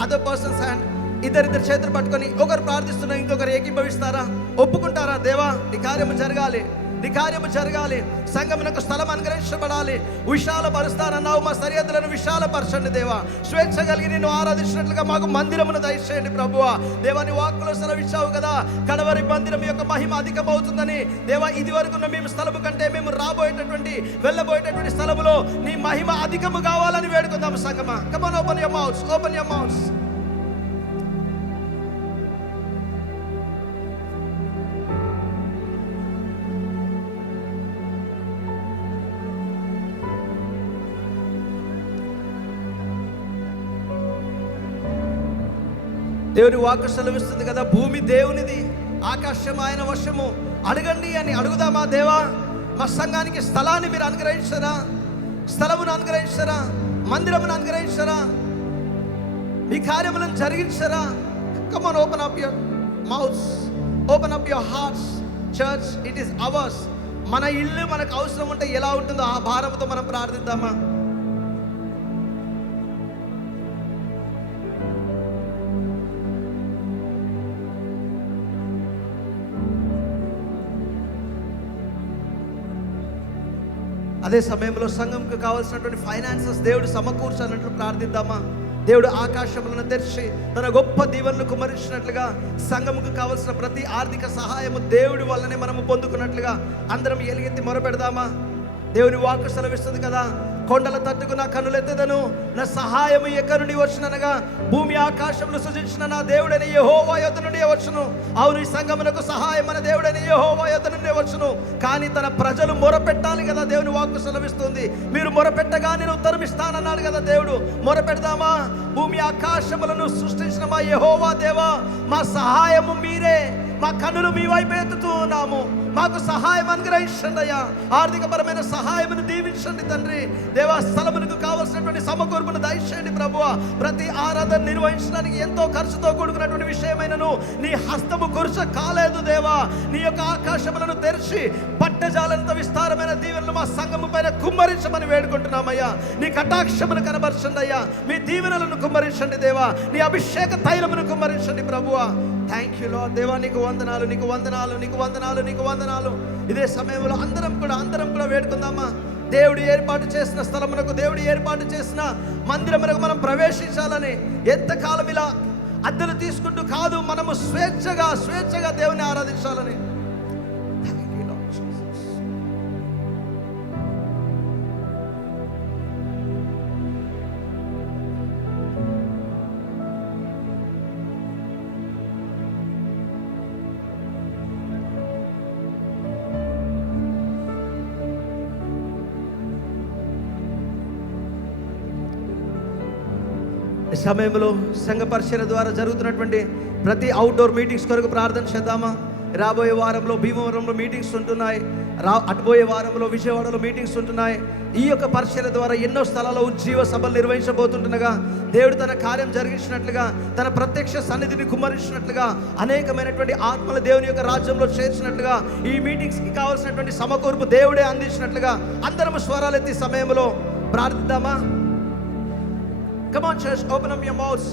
other persons hand. ఇద్దరిద్దరు చేతులు పట్టుకొని ఒకరు ప్రార్థిస్తున్నా, ఇంకొకరు ఏకీభవిస్తారా? ఒప్పుకుంటారా? దేవా నీ కార్యము జరగాలి, నీ కార్యము జరగాలి, సంఘమునకు స్థలం అనుగ్రహించబడాలి. విశాలపరుస్తానన్నావు, మా సరిహద్దులను విశాలపరచండి దేవా. స్వేచ్ఛ కలిగి నిన్ను ఆరాధించినట్లుగా మాకు మందిరమును దయచేయండి ప్రభువా. దేవా నీ వాక్కులో సెలవిచ్చావు కదా, కడవరి మందిరం యొక్క మహిమ అధికమవుతుందని. దేవా ఇది వరకు మేము స్థలము కంటే మేము వెళ్ళబోయేటటువంటి స్థలములో నీ మహిమ అధికము కావాలని వేడుకుందాము సంగమా. Come on, open your mouths, open your mouths. దేవుని వాక్కు సెలవిస్తుంది కదా, భూమి దేవునిది, ఆకాశం ఆయన వశము. అడగండి అని అడుగుదామా? దేవా మా సంఘానికి స్థలాన్ని మీరు అనుగ్రహించరా? స్థలమును అనుగ్రహించరా? మందిరమును అనుగ్రహించరా? మీ కార్యములను జరిగించరా? Come on, open up your mouths, open up your hearts. Church, it is ours. మన ఇల్లు మనకు అవసరం ఉంటే ఎలా ఉంటుందో ఆ భారంతో మనం ప్రార్థిద్దామా? అదే సమయంలో సంఘంకు కావాల్సినటువంటి ఫైనాన్సెస్ దేవుడు సమకూర్చాలన్నట్లు ప్రార్థిద్దామా? దేవుడు ఆకాశములను తెరిచి తన గొప్ప దీవెనలు కుమరించినట్లుగా సంఘముకు కావలసిన ప్రతి ఆర్థిక సహాయము దేవుడి వల్లనే మనము పొందుకున్నట్లుగా అందరం ఎలుగెత్తి మొరపెడదామా? దేవుని వాక్కు సెలవిస్తుంది కదా, కొండల తట్టుకు నా కన్నులెత్తెదను, నా సహాయము ఎక్కడి నుండి వచ్చుననగా భూమి ఆకాశములు సృజించిన నా దేవుడైన యెహోవా యొద్ద నుండి వచ్చును. అవును, ఈ సంగమునకు సహాయం మన దేవుడైన యెహోవా యొద్ద నుండి వచ్చును. కానీ తన ప్రజలు మొరపెట్టాలి కదా, దేవుని వాక్కు సెలవిస్తుంది. మీరు మొరపెట్టగా నేను ఉత్తరం ఇస్తానన్నాడు కదా దేవుడు. మొరపెడదామా? భూమి ఆకాశములను సృష్టించిన మా యెహోవా దేవా, మా సహాయము మీరే, మా కన్నులు మీ వైపు ఎత్తుతూ ఉన్నాము, మాకు సహాయం అనుగ్రహించండి అయ్యా. ఆర్థికపరమైన సహాయమును దీవించండి తండ్రి. దేవా, స్థలమునకు కావలసినటువంటి సమకూర్పును దయచేయండి ప్రభువా. ప్రతి ఆరాధన నిర్వహించడానికి ఎంతో ఖర్చుతో కూడుకున్నటువంటి విషయమైనను నీ హస్తము కురుచ కాలేదు దేవా. నీ యొక్క ఆకాశములను తెరిచి పట్టజాలంత విస్తారమైన దీవెనలు మా సంఘము పైన కుమ్మరించమని వేడుకుంటున్నామయ్యా. నీ కటాక్షమును కనబరచండి అయ్యా. మీ దీవెనలను కుమ్మరించండి దేవా. నీ అభిషేక తైలమును కుమ్మరించండి ప్రభువా. Thank you lord. దేవా, నీకు వందనాలు, నీకు వందనాలు, నీకు వందనాలు, నీకు వందనాలు. ఇదే సమయంలో అందరం కూడా వేడుకుందామా? దేవుడు ఏర్పాటు చేసిన స్థలమునకు, దేవుడు ఏర్పాటు చేసిన మందిరమునకు మనం ప్రవేశించాలని. ఎంతకాలం ఇలా అద్దెలు తీసుకుంటూ కాదు, మనము స్వేచ్ఛగా దేవుని ఆరాధించాలని. ఈ సమయంలో సంఘ పరిచర్య ద్వారా జరుగుతున్నటువంటి ప్రతి అవుట్డోర్ మీటింగ్స్ కొరకు ప్రార్థన చేద్దామా? రాబోయే వారంలో భీమవరంలో మీటింగ్స్ ఉంటున్నాయి, అటుపోయే వారంలో విజయవాడలో మీటింగ్స్ ఉంటున్నాయి. ఈ యొక్క పరిచర్య ద్వారా ఎన్నో స్థలాల్లో ఉజ్జీవ సభలు నిర్వహించబోతుండగా దేవుడు తన కార్యం జరిగించినట్లుగా, తన ప్రత్యక్ష సన్నిధిని కుమ్మరించినట్లుగా, అనేకమైనటువంటి ఆత్మల దేవుని యొక్క రాజ్యంలో చేర్చినట్లుగా, ఈ మీటింగ్స్కి కావాల్సినటువంటి సమకూర్పు దేవుడే అందించినట్లుగా అందరం స్వరాలెత్తి సమయంలో ప్రార్థిద్దామా? Come on church, open up your mouths.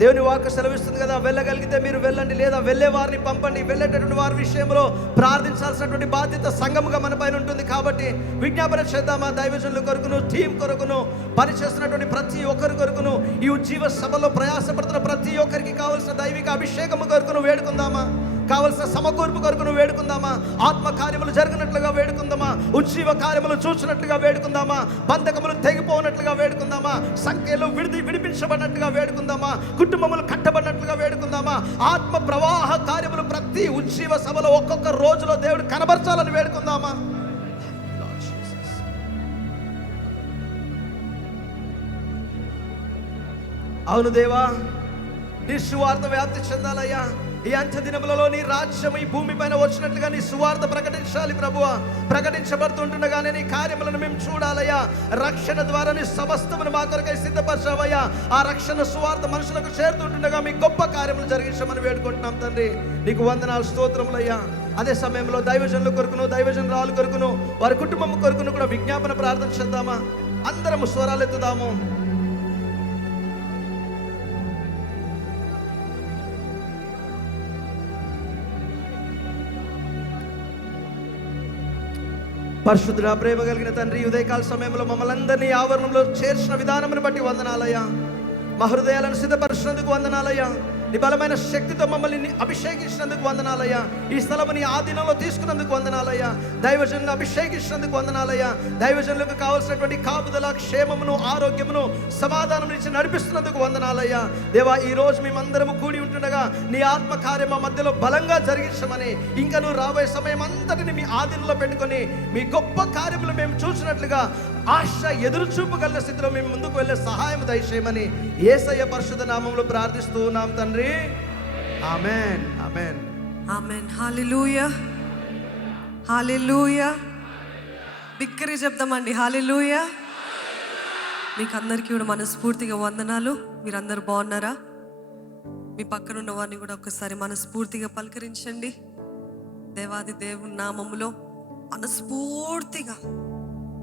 దేవుని వాక్కు సెలవిస్తుంది కదా, వెళ్ళగలిగితే మీరు వెళ్ళండి, లేదా వెళ్ళే వారిని పంపండి. వెళ్ళేటటువంటి వారి విషయంలో ప్రార్థించాల్సినటువంటి బాధ్యత సంఘముగా మన పైన ఉంటుంది. కాబట్టి విజ్ఞాపన చేద్దామా? దైవజనుల కొరకును, టీం కొరకును, పనిచేస్తున్నటువంటి ప్రతి ఒక్కరి కొరకును, ఈ ఉజ్జీవ సభలో ప్రయాసపడుతున్న ప్రతి ఒక్కరికి కావలసిన దైవిక అభిషేకము కొరకును వేడుకుందామా? కావలసిన సమకూర్పు కొరకును వేడుకుందామా? ఆత్మ కార్యములు జరిగినట్లుగా వేడుకుందామా? ఉజ్జీవ కార్యములు చూసినట్లుగా వేడుకుందామా? బంధకములు తెగిపోనట్లుగా వేడుకుందామా? సంఖ్యలు విడిపించబడినట్లుగా వేడుకుందామా? కుటుంబములు కట్టబడినట్లుగా వేడుకుందామా? ఆత్మ ప్రవాహ కార్యములు ప్రతి ఉజ్జీవ సభలో ఒక్కొక్క రోజులో దేవుడు కనబరచాలని వేడుకుందామా? అవును దేవా, నీ సువార్త వ్యాప్తి చెందాలయ్యా. ఈ అంత్య దినములలో నీ రాజ్యం ఈ భూమి పైన వచ్చినట్లుగా నీ సువార్త ప్రకటించాలి ప్రభువా. ప్రకటించబడుతుండగానే నీ కార్యములను మేము చూడాలయ్యా. రక్షణ ద్వారా నీ సమస్తమును మా కొరకై సిద్ధపరచావయ్యా. ఆ రక్షణ సువార్త మనుషులకు చేరుతుండగా మీ గొప్ప కార్యములు జరిగించమని వేడుకుంటున్నాం తండ్రి. నీకు వందనాలు, స్తోత్రములయ్యా. అదే సమయంలో దైవజనుల కొరకును, దైవజనురాలు కొరకును, వారి కుటుంబం కొరకును కూడా విజ్ఞాపన ప్రార్థన చేద్దామా? అందరము స్వరాలెత్తుదాము. పరిశుద్ధుడా, ప్రేమ కలిగిన తండ్రి, ఉదయకాల సమయంలో మమ్మల్ని అందరినీ ఆవరణంలో చేర్చిన విధానమును బట్టి వందనాలయ్యా. మా హృదయాలను సిద్ధపరిచినందుకు వందనాలయ్యా. నీ బలమైన శక్తితో మమ్మల్ని అభిషేకించినందుకు వందనాలయ్యా. ఈ స్థలము నీ ఆధీనంలో తీసుకున్నందుకు వందనాలయ్యా. దైవజనులను అభిషేకించినందుకు వందనాలయ్యా. దైవజనులకు కావలసినటువంటి కాపుదల, క్షేమమును, ఆరోగ్యమును, సమాధానం ఇచ్చి నడిపిస్తున్నందుకు వందనాలయ్యా. దేవా, ఈ రోజు మేమందరము కూడి ఉంటుండగా నీ ఆత్మ కార్యం మా మధ్యలో బలంగా జరిగించమని, ఇంకా నువ్వు రాబోయే సమయం అంతటిని మీ ఆధీనంలో పెట్టుకొని మీ గొప్ప కార్యములు మేము చూసినట్లుగా ఆశ, ఎదురు చూపు కలిగిన స్థితిలో మేము ముందుకు వెళ్ళే సహాయం దయచేయమని యేసయ్య పరిశుద్ధ నామములో ప్రార్థిస్తూ ఉన్నాం తండ్రి. ఆమేన్, ఆమేన్, ఆమేన్. హల్లెలూయా, హల్లెలూయా. బిగ్గరగా చెప్దామండి, హల్లెలూయా. మీకు అందరికీ కూడా మనస్ఫూర్తిగా వందనాలు. మీరందరూ బాగున్నారా? మీ పక్కనున్న వారిని కూడా ఒకసారి మనస్ఫూర్తిగా పలకరించండి. దేవాది దేవుని నామములో మనస్ఫూర్తిగా,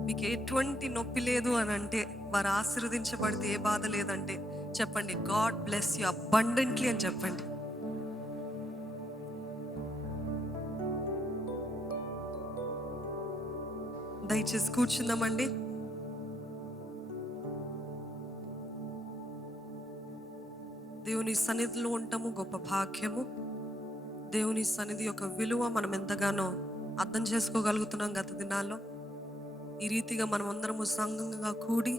మీకు ఎటువంటి నొప్పి లేదు అని అంటే, వారు ఆశీర్వదించబడితే ఏ బాధ లేదంటే చెప్పండి, గాడ్ బ్లెస్ యూ అబండెంట్లీ అని చెప్పండి. దయచేసి కూర్చుందామండి. దేవుని సన్నిధిలో ఉంటాము, గొప్ప భాగ్యము. దేవుని సన్నిధి యొక్క విలువ మనం ఎంతగానో అర్థం చేసుకోగలుగుతున్నాం గత దినాల్లో. ఈ రీతిగా మనం అందరము సంఘంగా కూడి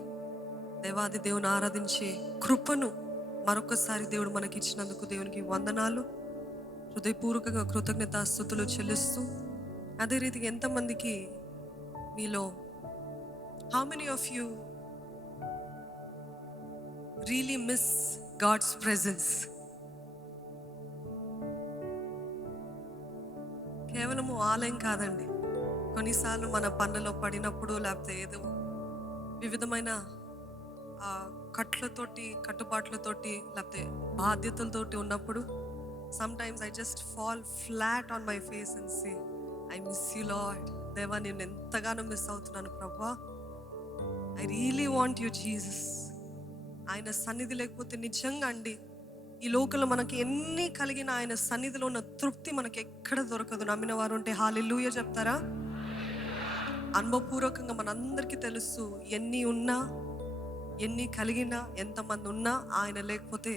దేవాది దేవుని ఆరాధించే కృపను మరొకసారి దేవుడు మనకి ఇచ్చినందుకు దేవునికి వందనాలు. హృదయపూర్వకంగా కృతజ్ఞతాస్తుతులు చెల్లిస్తూ, అదే రీతిగా ఎంతమందికి మీలో how many of you really miss God's presence? కేవలము ఆలయం కాదండి, కొన్నిసార్లు మన పనులలో పడినప్పుడు లేకపోతే ఏదో వివిధమైన కట్టుబాట్లతోటి లేకపోతే బాధ్యతలతోటి ఉన్నప్పుడు sometimes I just fall flat on my face and say, I miss you Lord. దేవా, నేను ఎంతగానో మిస్ అవుతున్నాను ప్రభా. I really want you Jesus. ఆయన సన్నిధి లేకపోతే నిజంగా అండి ఈ లోకంలో మనకి ఎన్ని కలిగిన ఆయన సన్నిధిలో ఉన్న తృప్తి మనకి ఎక్కడ దొరకదు. నమ్మిన వారు ఉంటే హల్లెలూయా చెప్తారా? అనుభవపూర్వకంగా మనందరికీ తెలుసు, ఎన్ని ఉన్నా ఎన్ని కలిగినా ఎంతమంది ఉన్నా ఆయన లేకపోతే.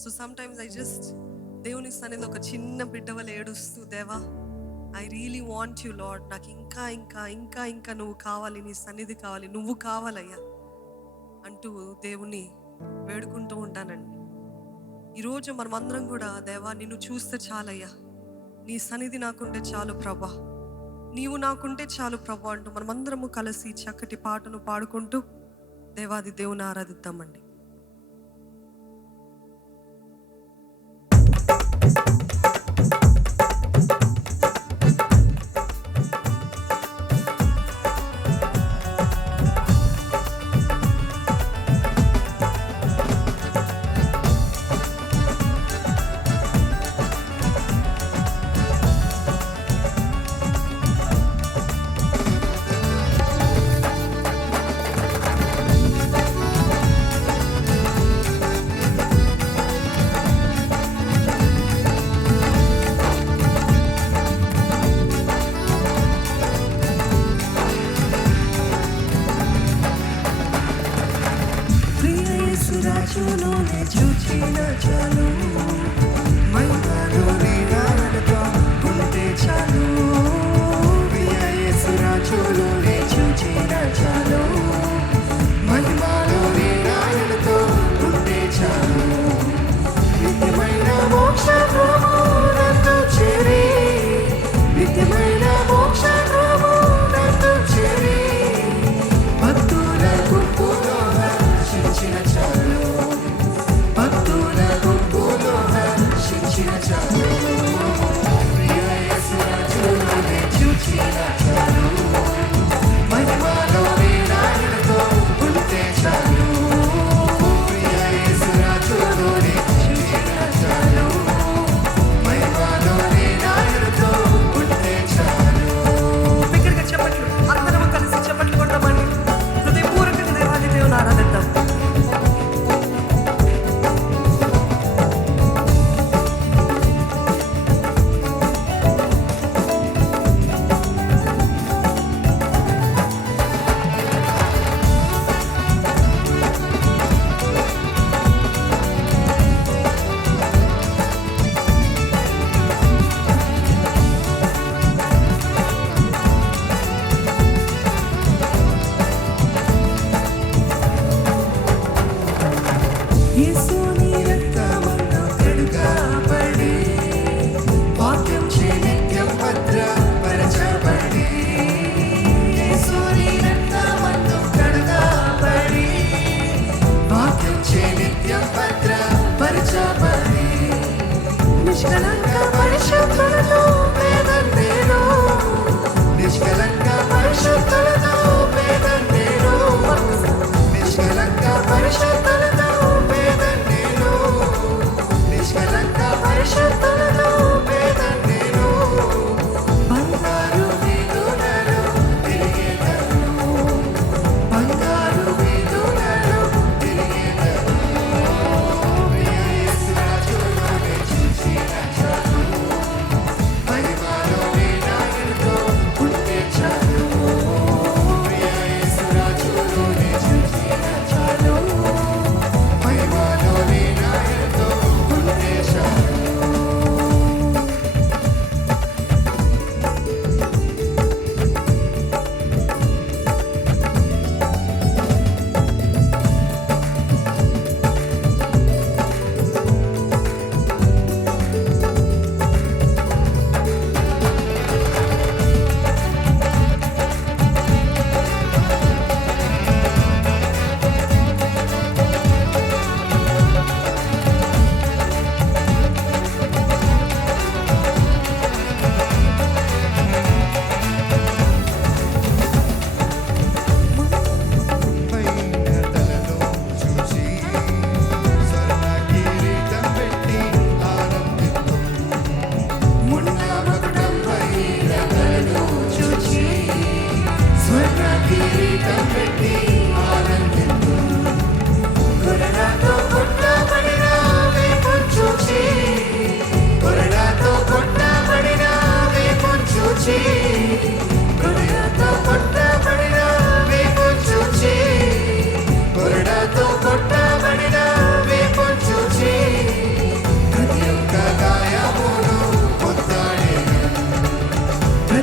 సో సమ్టైమ్స్ ఐ జస్ట్ దేవుని సన్నిధిలో ఒక చిన్న బిడ్డ వల్ల ఏడుస్తూ, దేవా I really want you lord, నాకు ఇంకా ఇంకా ఇంకా ఇంకా నువ్వు కావాలి, నీ సన్నిధి కావాలి, నువ్వు కావాలయ్యా అంటూ దేవుని వేడుకుంటూ ఉంటానండి. ఈరోజు మనమందరం కూడా, దేవా నిన్ను చూస్తే చాలయ్యా, నీ సన్నిధి నాకుంటే చాలు ప్రభా, నీవు నాకుంటే చాలు ప్రభా అంటూ మనమందరము కలిసి చక్కటి పాటను పాడుకుంటూ దేవాది దేవుని ఆరాధిద్దామండి.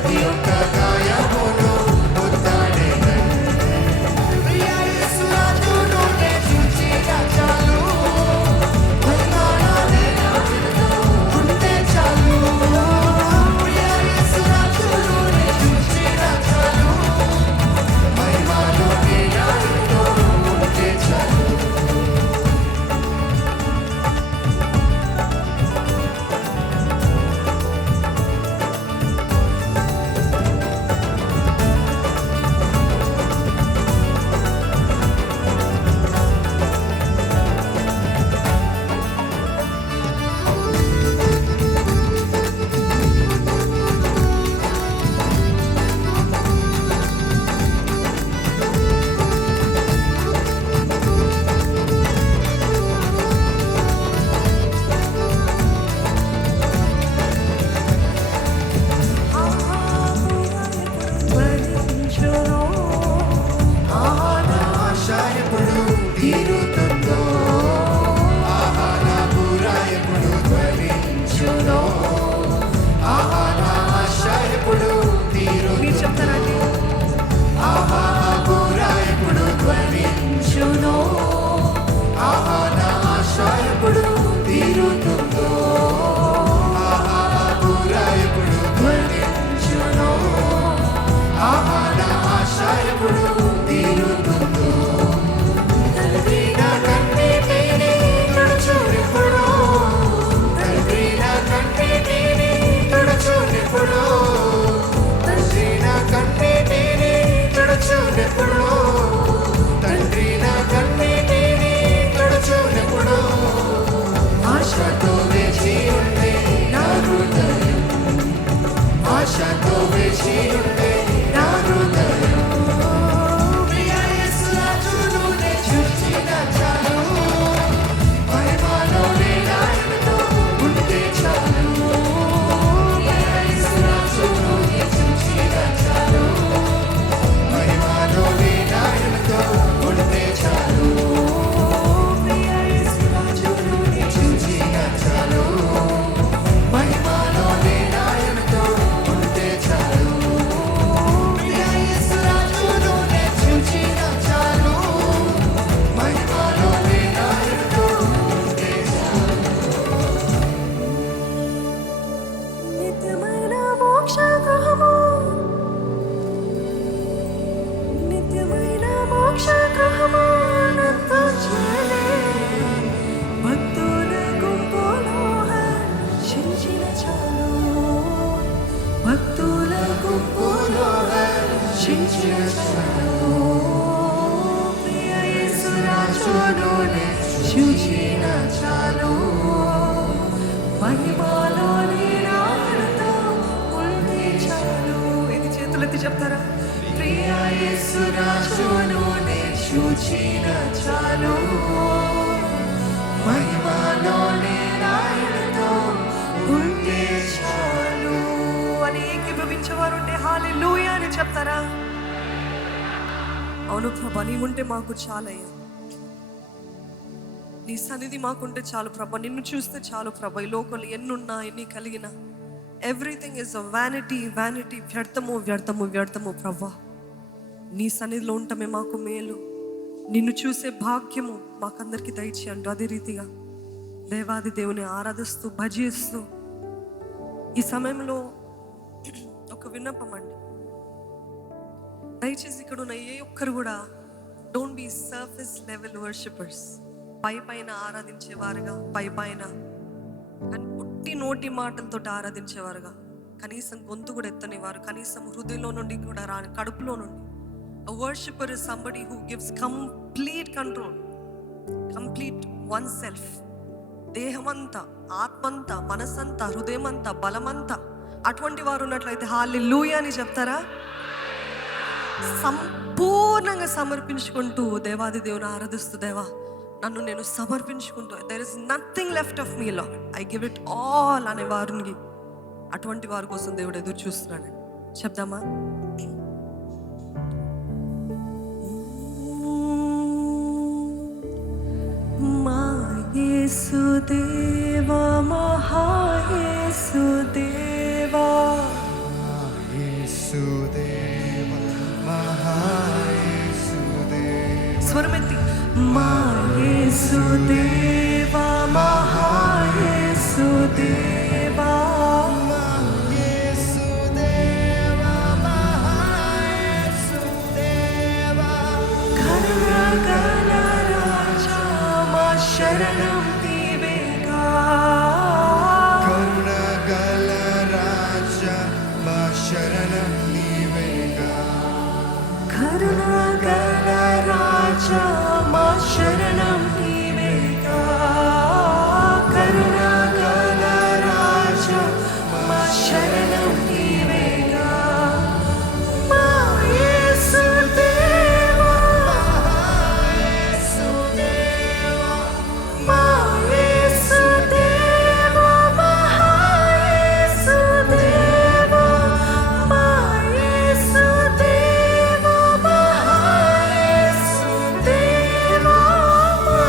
ప్రతి ఒక్క గాయమును పొందాడేనండి. ప్రియ యేసు రాజును నే చూచిన చాలు, పొందాడనే రాజుతో ఉంటే చాలు. ప్రియ యేసు రాజును నే చూచిన చాలు, మహిమలోని రాజుతో ఉంటే చాలు. మీరు చెప్తారండి. ఆశతో వేచి ఉండే నా హృదయం, ఆశతో వేచి ఉండే నా హృదయం. ప్రియ యేసు రాజును నే చూచిన చాలు, మహిమలోని రాజుతో ఉంటే చాలు. ప్రియ యేసు రాజును నే చూచిన చాలు, మహిమలోని రాజుతో ఉంటే చాలు. ప్రియ యేసు రాజును నే చూచిన చాలు, మహిమలోని రాజుతో ఉంటే చాలు. ప్రియ యేసు రాజును నే చూచిన చాలు, మహిమలోని రాజుతో ఉంటే చాలు. నిత్యమైన మోక్ష గృహము, నిత్యమైన మోక్ష గృహము నాతో చేరే. భక్తుల గుంపులో హర్షించిన చాలు, భక్తుల గుంపులో హర్షించిన చాలు. ప్రియ యేసు రాజును నే చూచిన చాలు, మహిమలోని రాజుతో ఉంటే చాలు. ఇది చేతులెత్తి చెప్తారా? ప్రియ యేసు రాజును నే చూచిన చాలు, మహిమలోని రాజుతో ఉంటే చాలు అని ఏకీభవించేవారు ఉంటే హల్లెలూయా అని చెప్తారా? అవును ప్రభా, నీ ఉంటే మాకు చాలయ్యా, నీ సన్నిధి మాకుంటే చాలు ప్రభా, నిన్ను చూస్తే చాలు ప్రభా. ఈ లోకంలో ఎన్నున్నా ఎన్ని కలిగినా everything is a vanity, vanity, వ్యర్థము వ్యర్థము వ్యర్థము ప్రభా. నీ సన్నిధిలో ఉండటమే మాకు మేలు, నిన్ను చూసే భాగ్యము మాకందరికి దయచేయండి. అదే రీతిగా దేవాది దేవుని ఆరాధిస్తూ భజిస్తూ ఈ సమయంలో ఒక విన్నపం అండి, దయచేసి ఇక్కడ ఉన్న ఏ ఒక్కరు కూడా don't be surface level worshippers. పై పైన ఆరాధించేవారుగా, పై పైన పుట్టి నోటి మాటలతో ఆరాధించేవారుగా, కనీసం గొంతు కూడా ఎత్తనేవారు, కనీసం హృదయంలో నుండి కూడా రాని, కడుపులో నుండి. A worshipper is somebody who gives complete control, complete oneself. దేహమంతా, ఆత్మంతా, మనసంతా, హృదయమంతా, బలమంతా అటువంటి వారు ఉన్నట్లయితే హల్లెలూయా అని చెప్తారా? సంపూర్ణంగా సమర్పించుకుంటూ దేవాది దేవుని ఆరాధిస్తూ, దేవా నన్ను నేను సమర్పించుకుంటూ, there is nothing left of me Lord, I give it all అనే వారిని, అటువంటి వారి కోసం దేవుడు ఎదురు చూస్తున్నాడు. చెప్దామా? మా యేసుదేవా, మహా యేసుదేవా, యేసుదేవా మహాయేసుదేవా కరుణగల రాజా మా శరణం నీవేగా కరుణగల రాజ మా శరణం నీవేగా కరుణగల రాజా మా శరణం నీవేగా కరుణగల రాజా మా శరణం నీవేగా మా యేసుదేవా మా యేసుదేవా మహాయేసుదేవా మా యేసుదేవా మహాయేసుదేవా మా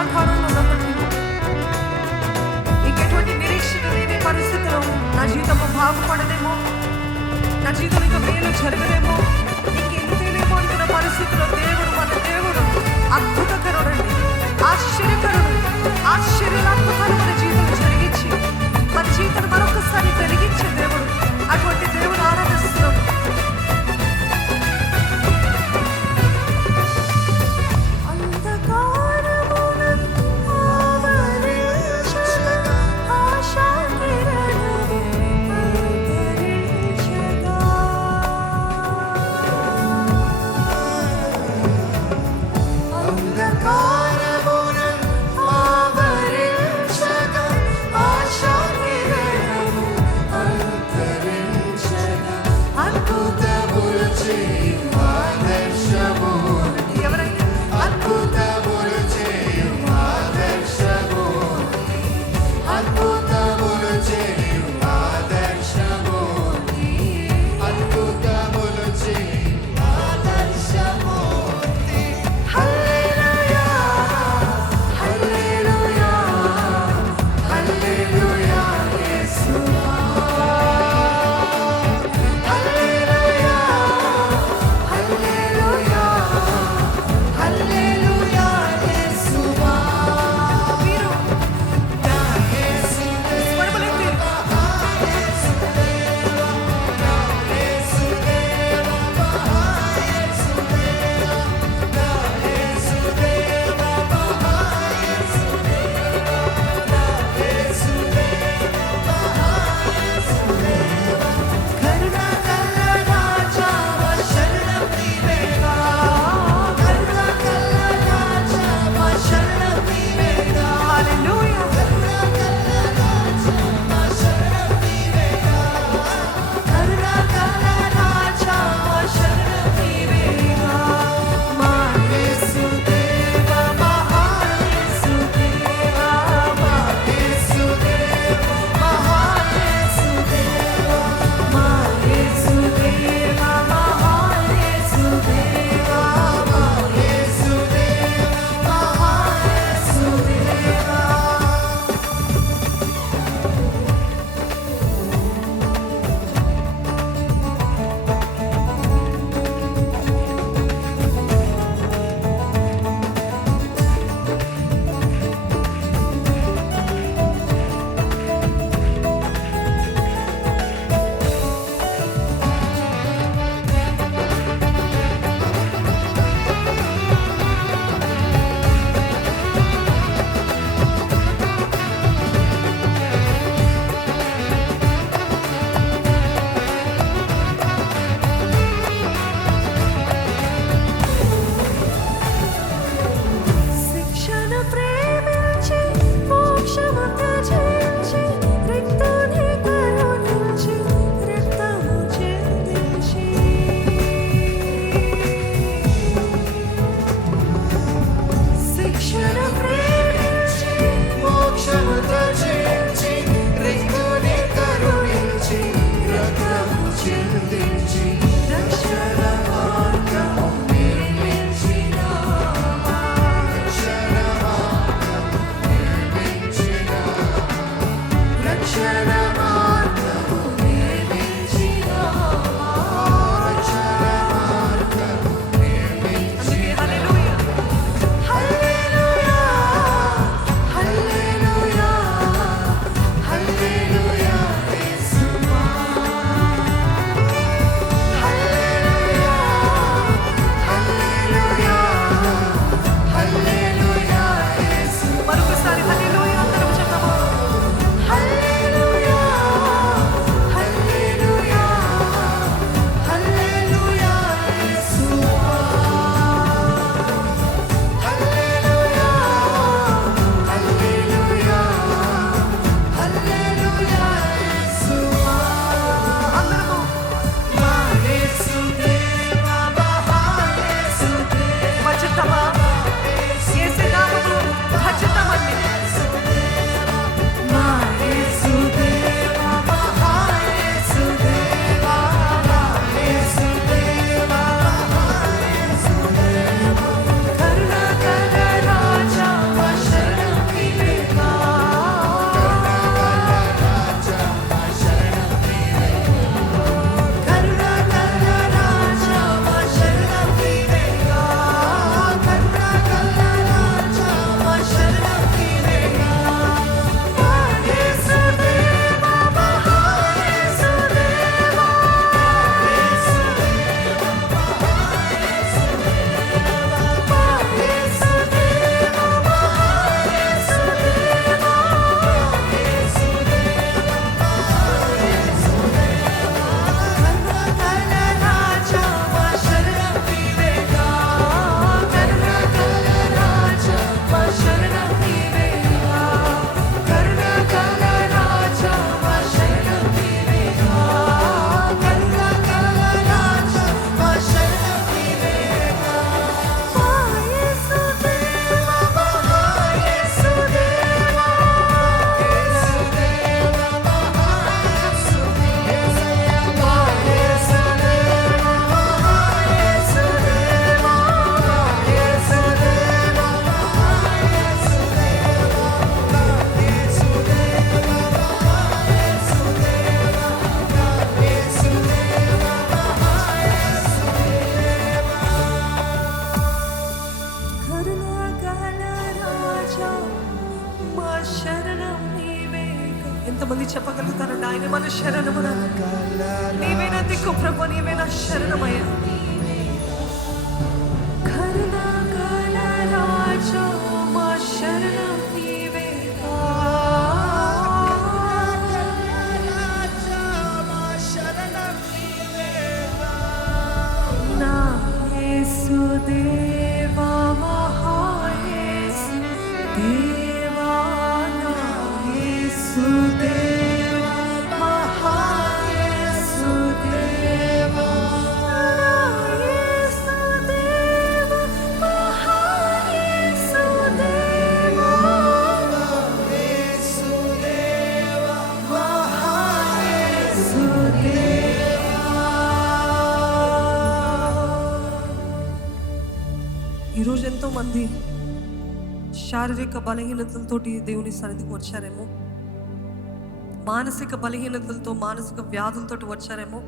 అంధకారంలో ఉన్నప్పటికీ ఇంకెటువంటి నిరీక్షణ లేని పరిస్థితిలో నా జీవితము బాగుపడదేమో, నా జీవితం ఇంకా మేలు జరగదేమో, ఇంకెంతేనేమో అనుకున్న పరిస్థితిలో దేవుడు, మన దేవుడు అద్భుతకరుడండి, ఆశ్చర్యకరుడు. ఆశ్చర్యాత్మకాలు మన జీవితంలో జరిగించి మన జీవితాన్ని మరొకసారి వెలిగించే దేవుడు. అటువంటి దేవుడు ఆరాధిస్తున్నాం. ఎంతమంది చెప్పగలుగుతారండి ఆయన మన శరణము, నీవే నా దిక్కు ప్రభు, నీవే నా శరణమయ్య. కరుణాగల రాజా మా శరణం నీవేగా, నా యేసుదేవా మహాయేసు దేవా, నా యేసుదేవా మహాయేసు దేవా, నా యేసుదేవా మహాయేసు దేవా, యేసుదేవా మహాయేసు దేవా. ఈరోజు ఎంతో మంది శారీరక బలహీనతలతోటి దేవుని సన్నిధికి వచ్చారేమో, మానసిక బలహీనతలతో, మానసిక వ్యాధులతో వచ్చారేమో.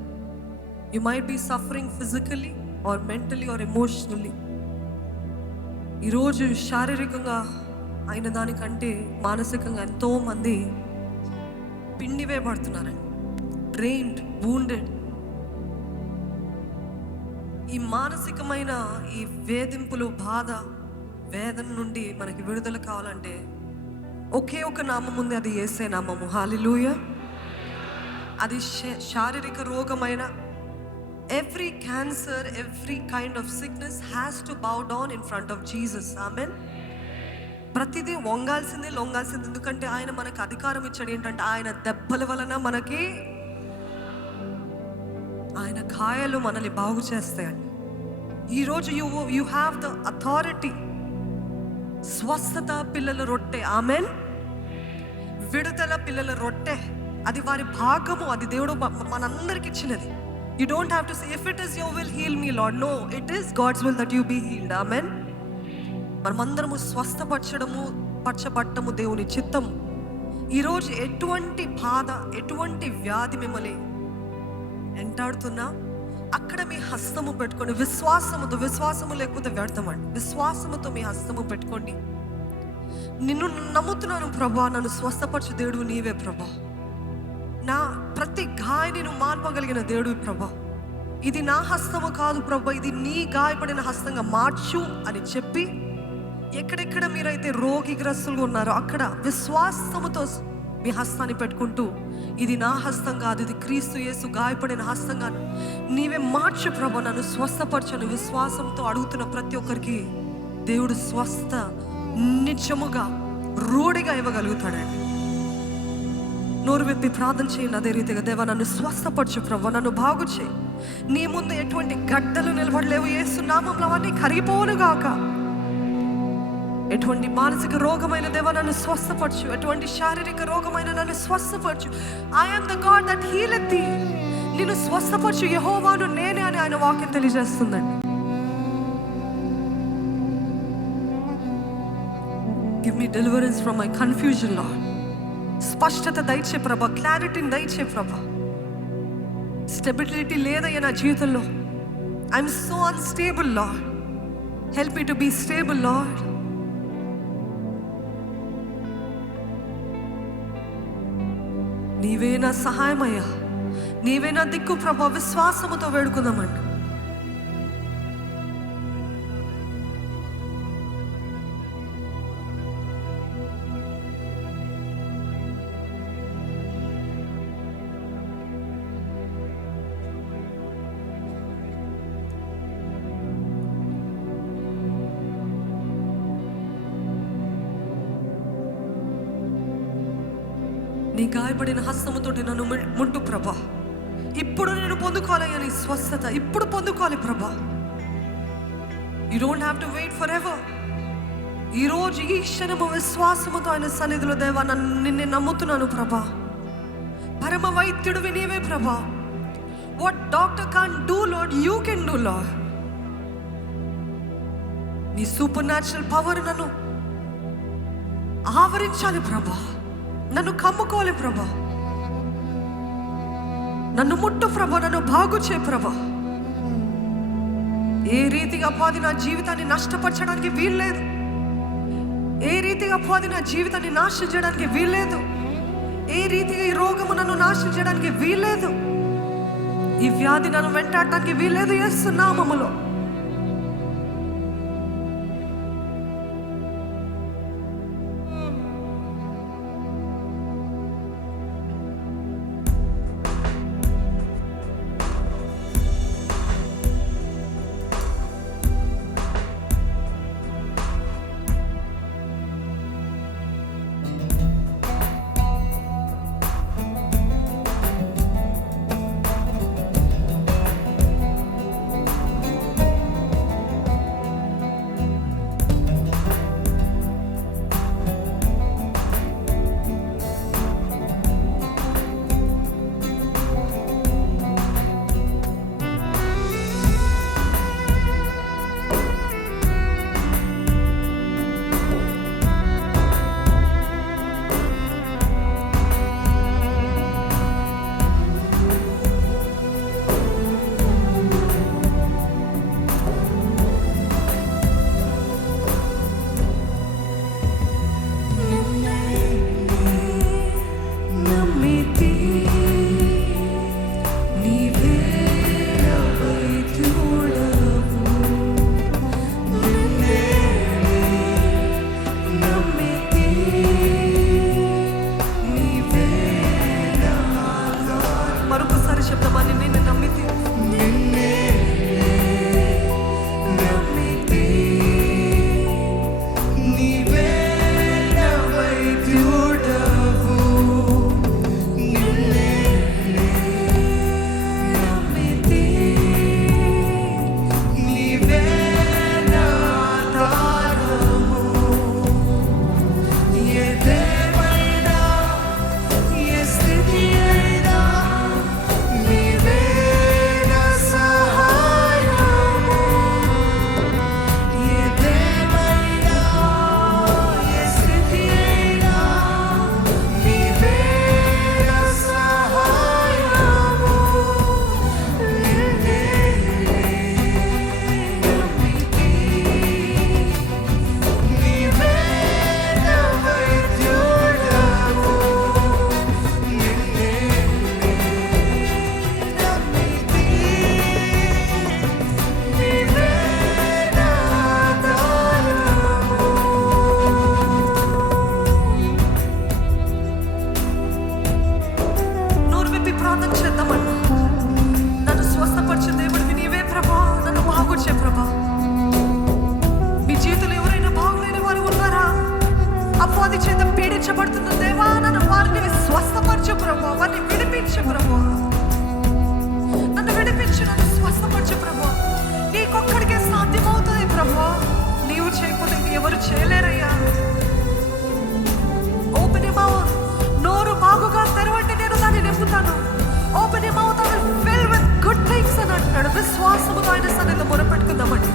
You might be suffering physically or mentally or emotionally. ఈరోజు శారీరకంగా అయిన దానికంటే మానసికంగా ఎంతో మంది పిండి వేయబడుతున్నారండి, డ్రైన్డ్, వూండెడ్. ఈ మానసికమైన ఈ వేధింపులు, బాధ, వేదన నుండి మనకి విడుదల కావాలంటే ఒకే ఒక నామం ఉంది, అది యేసే నామము. హల్లెలూయా. అది శారీరక రోగమైన every cancer, every kind of sickness has to bow down in front of Jesus. Amen. ప్రతిదీ వంగాల్సిందే, లొంగాల్సిందే. ఎందుకంటే ఆయన మనకు అధికారం ఇచ్చాడు. ఏంటంటే ఆయన దెబ్బల వలన మనకి, ఆయన గాయాలు మనల్ని బాగు చేస్తాయండి. ఈరోజు యు హ్యావ్ ద అథారిటీ. స్వస్థత పిల్లల రొట్టె. ఆమెన్. విడుదల పిల్లల రొట్టె, అది వారి భాగము. అది దేవుడు మనందరికి ఇచ్చినది. You don't have to say if it is your will heal me Lord. No, it is God's will that you be healed. Amen. మనమందరము పరచబట్టము దేవుని చిత్తము. ఈరోజు ఎటువంటి బాధ, ఎటువంటి వ్యాధి మిమ్మల్ని వెంటాడుతున్నా అక్కడ మీ హస్తము పెట్టుకోండి. విశ్వాసము లేకపోతే వ్యర్థమండి. విశ్వాసముతో మీ హస్తము పెట్టుకోండి. నిన్ను నమ్ముతున్నాను ప్రభా, నన్ను స్వస్థపరచు దేవుడు నీవే ప్రభా. నా ప్రతి గాయాన్ని నువ్వు మాన్పగలిగిన దేవుడు ప్రభా. ఇది నా హస్తము కాదు ప్రభా, ఇది నీ గాయపడిన హస్తంగా మార్చు అని చెప్పి, ఎక్కడెక్కడ మీరైతే రోగిగ్రస్తులుగా ఉన్నారో అక్కడ విశ్వాసముతో మీ హస్తాన్ని పెట్టుకుంటూ, ఇది నా హస్తం కాదు, ఇది క్రీస్తు యేసు గాయపడిన హస్తంగా నీవే మార్చు ప్రభా, నన్ను స్వస్థపరచని విశ్వాసంతో అడుగుతున్న ప్రతి ఒక్కరికి దేవుడు స్వస్థ నిజముగా రూఢిగా ఇవ్వగలుగుతాడండి. నోరు విప్పి ప్రార్థన చేయండి. అదే రీతిగా దేవా నన్ను స్వస్థపరచు ప్రభా, నన్ను బాగు చేయి. నీ ముందు ఎటువంటి గడ్డలు నిలబడలేవు. యేసు నామములో అవన్నీ కరిగిపోవును గాక. ఎటువంటి మానసిక రోగమైన దేవా నన్ను స్వస్థపరచు, ఎటువంటి శారీరక రోగమైన నన్ను స్వస్థపరచు. I am the God that healeth thee. నిన్ను స్వస్థపరచు యెహోవాను నేనే అని ఆయన వాక్యం తెలియజేస్తుందండి. Give me deliverance from my confusion Lord. స్పష్టత దయచే ప్రభా, క్లారిటీని దయచే ప్రభా. స్టెబిలిటీ లేదయ్యా నా జీవితంలో. I'm so unstable Lord. Help me to be stable Lord. నీవే నా సహాయమయ్యా, నీవే నా దిక్కు ప్రభా. విశ్వాసముతో వేడుకుందామండి. నీ గాయపడిన హస్తముతోటి నన్ను ముట్టు ప్రభా. ఇప్పుడు నేను పొందుకోవాలయ్యా నీ స్వస్థత. ఇప్పుడు పొందుకోవాలి ప్రభా. You don't have to wait forever. ఈరోజు ఈ క్షణము విశ్వాసముతో ఆయన సన్నిధిలో దేవా నిన్నే నమ్ముతున్నాను ప్రభా. పరమ వైద్యుడివి నీవే ప్రభా. What doctor can do Lord, you can do Lord. నీ సూపర్ న్యాచురల్ పవర్ నన్ను ఆవరించాలి ప్రభా. నన్ను కమ్ముకోవాలి ప్రభా. నన్ను ముట్టు ప్రభా, నన్ను బాగు చే ప్రభా. ఏ రీతిగా అపవాది నా జీవితాన్ని నష్టపరచడానికి వీల్లేదు. ఏ రీతిగా అపవాది నా జీవితాన్ని నాశనం చేయడానికి వీల్లేదు. ఏ రీతిగా ఈ రోగము నన్ను నాశనం చేయడానికి వీల్లేదు, ఈ వ్యాధి నన్ను వెంటాడటానికి వీల్లేదు. యేసు నామములో విశ్వాసముతో ఆయన సన్నిధిలో మొరపెట్టుకుందామండి.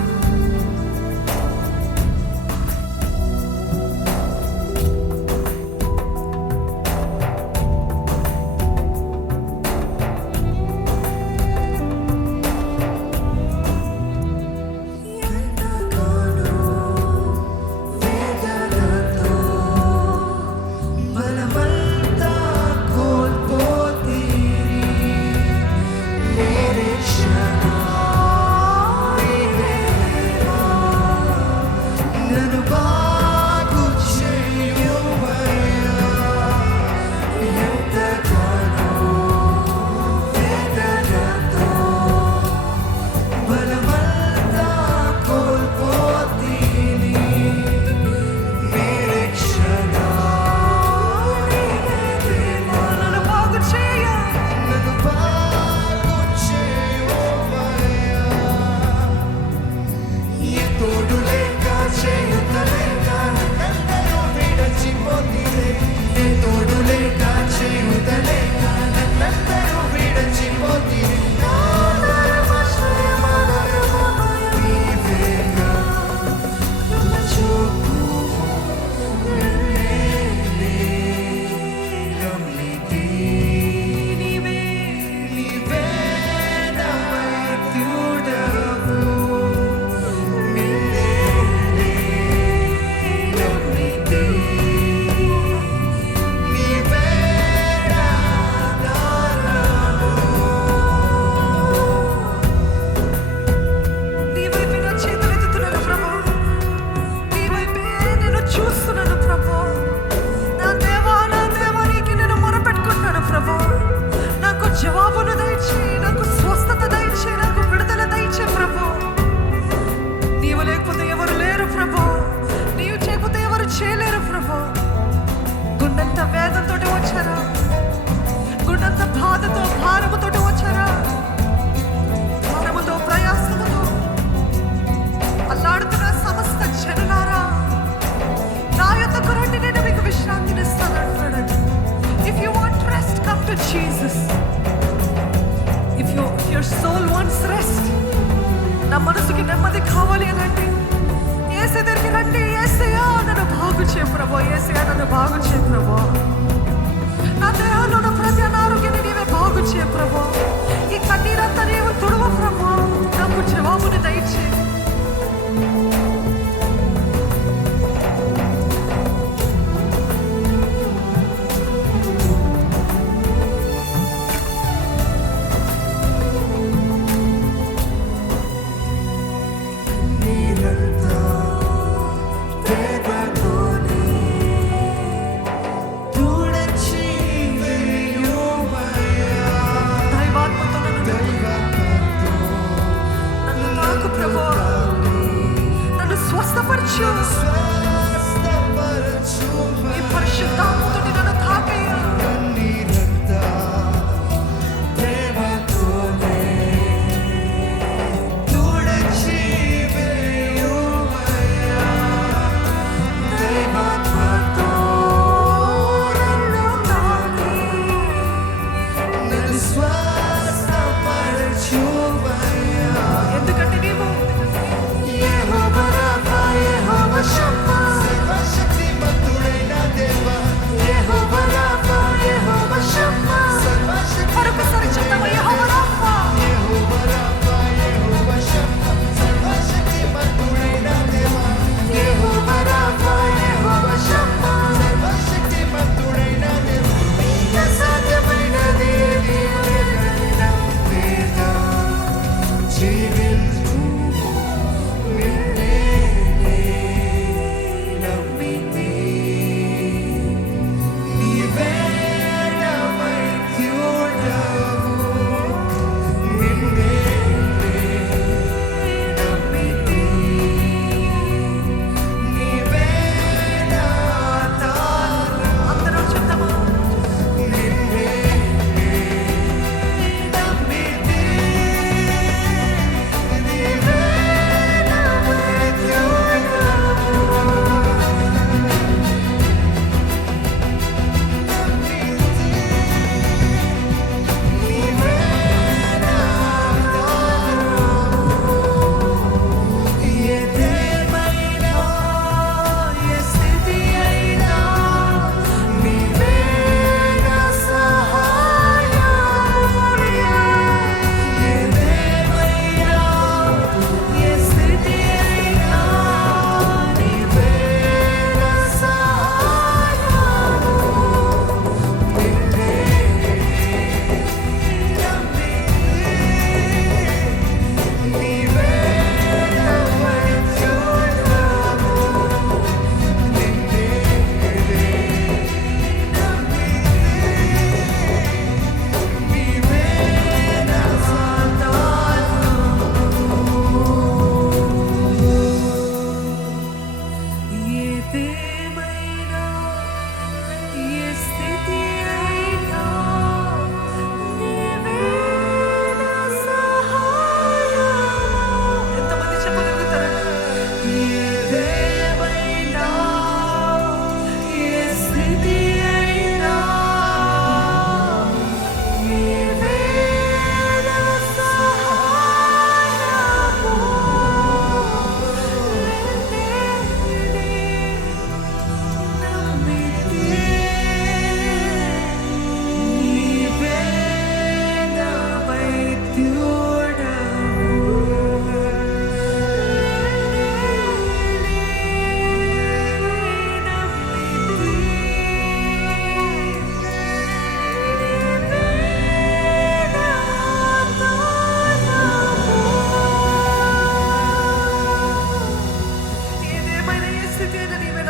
చూస్తున్నాను ప్రభు. నా దేవా నీకు నేను మొరపెట్టుకుంటున్నాను ప్రభు. నాకు జవాబును దయచేయి, నాకు స్వస్థత దయచేయి, నాకు విడుదల దయచేయి ప్రభు. నీవు లేకపోతే ఎవరు లేరు ప్రభు, నీవు చేయకపోతే ఎవరు చేయలేరు ప్రభు. గుండెంత వేదంతో వచ్చారా, గుండెంత బాధతో భారముతో వచ్చారా, భారముతో ప్రయాసముతో అల్లాడుతున్న సమస్త జనులారా, నా యొద్దకు రండి, నేను మీకు విశ్రాంతినిస్తాను అంటున్నాడు. If you want rest, come to Jesus. If your soul wants rest, నా మనసుకి నెమ్మది కావాలి అనండి, యేసు దగ్గరికి రండి. యేసయ్యా నన్ను బాగు చేయ ప్రభు, యేసయ్యా నన్ను బాగు చేయ ప్రభు. నా దేహంలో ఉన్న ప్రతి అనారోగ్యాన్ని నీవే బాగు చేయ ప్రభు. ఈ కన్నీరంతా నీవు తుడువ ప్రభు. నాకు జవాబుని దయచేయి. ఈ పరిశుద్ధాత్మతోటి నన్ను తాకయ్యా. ఎందుకంటే నీవు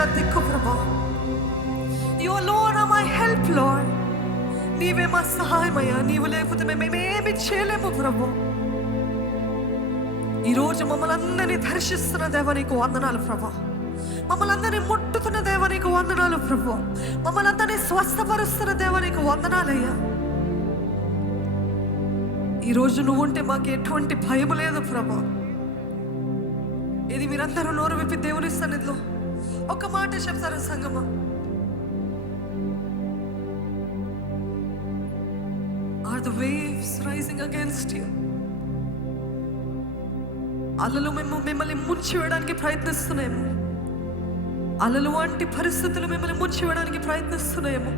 నా దిక్కు ప్రభా. You alone are my help, Lord. నీవే మా సహాయమయ్యా. నీవు లేకపోతే మేమేమి చేయలేము ప్రభు. ఈరోజు మమ్మల్ని అందరినీ దర్శిస్తున్న దేవా నీకు వందనాలు ప్రభా. మమ్మల్ని అందరినీ ముట్టుతున్న దేవా నీకు వందనాలు ప్రభు. మమ్మల్ని అందరినీ స్వస్థపరుస్తున్న దేవా నీకు వందనాలయ్యా. ఈరోజు నువ్వు ఉంటే మాకు ఎటువంటి భయం లేదు ప్రభా. ఇది మీరందరూ నోరు విప్పి దేవుని సన్నిధిలో ఒక మాట చెప్తారా సంగమా? Are the waves rising against you? అలలు మిమ్మల్ని ముంచివేయడానికి ప్రయత్నిస్తున్నాయేమో. అలలు వంటి పరిస్థితులు మిమ్మల్ని ముంచివేయడానికి ప్రయత్నిస్తున్నాయేమో.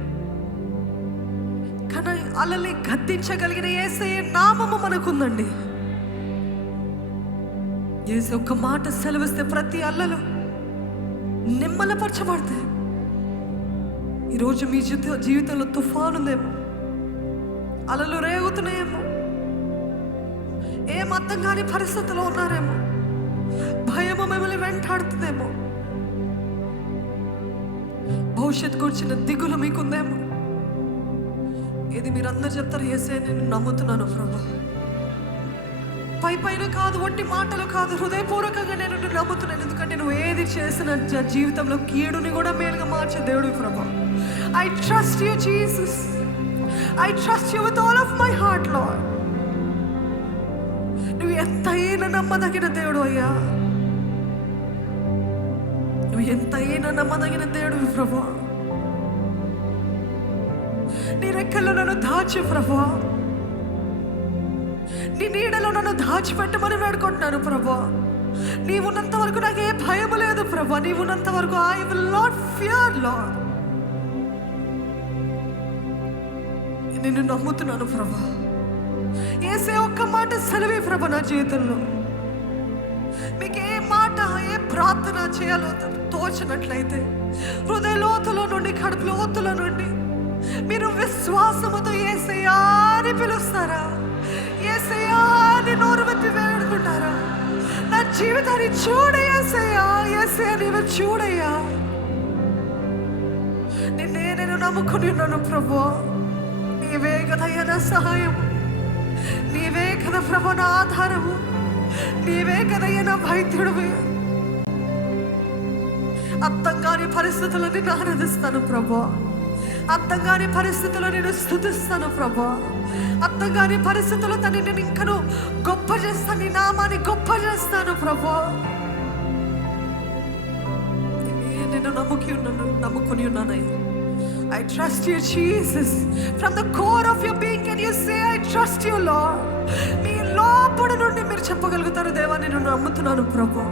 కానీ అలల్ని గద్దించగలిగిన యేసయ్య నామము మనకుందండి. యేసు ఒక్క మాట సెలవిస్తే ప్రతి అల్లలు నిమ్మలపరచబడతాయి. ఈరోజు మీ జీవితంలో తుఫాను ఉందేమో, అలలు రేగుతున్నాయేమో, ఏం అర్థం కాని పరిస్థితిలో ఉన్నారేమో, భయము మిమ్మల్ని వెంటాడుతుందేమో, భవిష్యత్తు కూర్చిన దిగులు మీకుందేమో. ఇది మీరందరూ చెప్తారు, యేసయ్య నేను నమ్ముతున్నాను ప్రభు. పైన కాదు, ఒట్టి మాటలు కాదు, హృదయపూర్వకంగా నేను నమ్ముతున్నాను. ఎందుకంటే నువ్వు ఏది చేసిన జీవితంలో కీడుని కూడా మేలుగా మార్చే దేవుడు ప్రభు. I trust you, Jesus. I trust you with all of my heart, Lord. నువ్వు ఎంతైనా నమ్మదగిన దేవుడు అయ్యా. నువ్వు ఎంతైనా నమ్మదగిన దేవుడు ప్రభు. నీ రెక్కల్లో నన్ను దాచు ప్రభు. నీ నీడలో నన్ను దాచిపెట్టమని వేడుకుంటున్నాను ప్రభు. నీవున్నంత వరకు నాకు ఏ భయం లేదు ప్రభు. నీవున్నంత వరకు I will not fear, Lord. నిన్ను నమ్ముతున్నాను ప్రభు. యేసే ఒక్క మాట సెలవి ప్రభు నా జీవితంలో. మీకు ఏ మాట ఏ ప్రార్థన చేయాలో తోచినట్లయితే హృదయ లోతులో నుండి, కడుపు లోతులో నుండి మీరు విశ్వాసముతో యేసయ్యా అని పిలుస్తారా? యేసయ్యా అని నోరు విప్పి వేడుకుంటారా? నా జీవితాన్ని చూడ యేసయ్యా, యేసయ్యా నీవు చూడయ్యా. నేను నమ్ముకుని ఉన్నాను ప్రభు. నీవే కదయ్యా నా సహాయం, నీవే కదా ప్రభు నా ఆధారము, నీవే కదయ్యా నా వైద్యుడివి. అర్థం కాని పరిస్థితుల్లో నేను ఆరాధిస్తాను ప్రభు. అర్థం కాని పరిస్థితుల్లో నేను స్తుతిస్తాను ప్రభు. అర్థం కాని పరిస్థితుల్లో నేను ఇంకను గొప్ప చేస్తాను, నీ నామాన్ని గొప్ప చేస్తాను ప్రభు. నేను నమ్ముకుని ఉన్నానయ్యా. I trust you, Jesus. From the core of your being, can you say, I trust you, Lord? మీ లోపల నుండి మీరు చెప్పగలుగుతారు, దేవా నేను నమ్ముతున్నాను ప్రభు.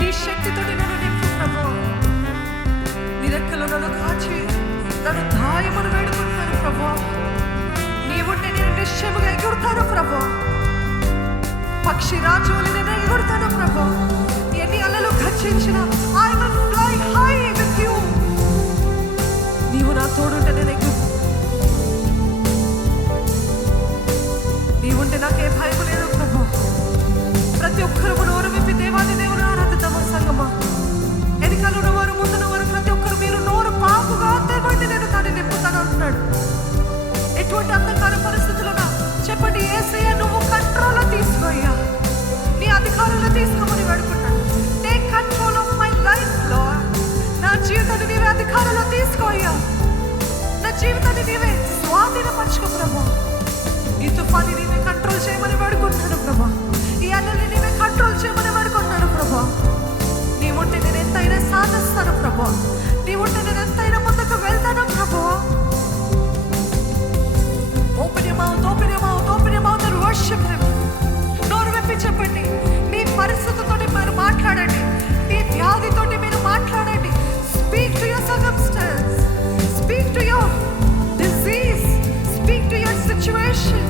నీ శక్తితో నన్ను నింపు ప్రభు. నీ రెక్కలో నన్ను కాచి నన్ను దాయమని వేడుకుంటాను ప్రభు. నీవుంటే నేను నిశ్చయముగా ఎగురుతాను ప్రభు. పక్షి రాజుని నేను ఎగురుతాను ప్రభు. ఎన్ని అలలు గర్జించిన I will fly high with you. నీవు నా తోడుంటే నేను నీవుంటే నాకే భయం లేదు ప్రభు. ప్రతి ఒక్కరు నోరు విప్పి దేవాది దేవుని ఆరాధిద్దామా సంగమా. వెనకాల ఉన్నవారు ముందున్న వారు ప్రతి ఒక్కరు మీరు నోరు పాకుగా తెరవండి, నేను దాన్ని నింపుతాను అంటున్నాడు. ఎటువంటి అంధకార పరిస్థితుల్లో చెప్పండి, యేసయ్య నువ్వు కంట్రోల్లో తీసుకోయ్యా, నీ అధికారంలో తీసుకోమని వేడుకుంటాను. Take control of my life Lord. నా జీవితాన్ని నీవే అధికారంలో తీసుకోయ్యా. నా జీవితాన్ని నీవే స్వాధీనపరచుకో ప్రభు. ఈ తుఫాన్ని నీవే కంట్రోల్ చేయమని వేడుకుంటున్నాను ప్రభా. ఈ అల్లల్ని నీవే కంట్రోల్ చేయమని వేడుకుంటున్నాను ప్రభా. నీవుంటే నేను ఎంతైనా సాధిస్తాను ప్రభా. నీవుంటే నేను ఎంతైనా ముందుకు వెళ్తాను ప్రభా. Open your mouth, open your mouth, open your mouth and worship him. నోరు విప్పి చెప్పండి. మీ పరిస్థితితో మీరు మాట్లాడండి, మీ వ్యాధితో మీరు మాట్లాడండి. Speak to your circumstance, speak to your disease, speak to your situation.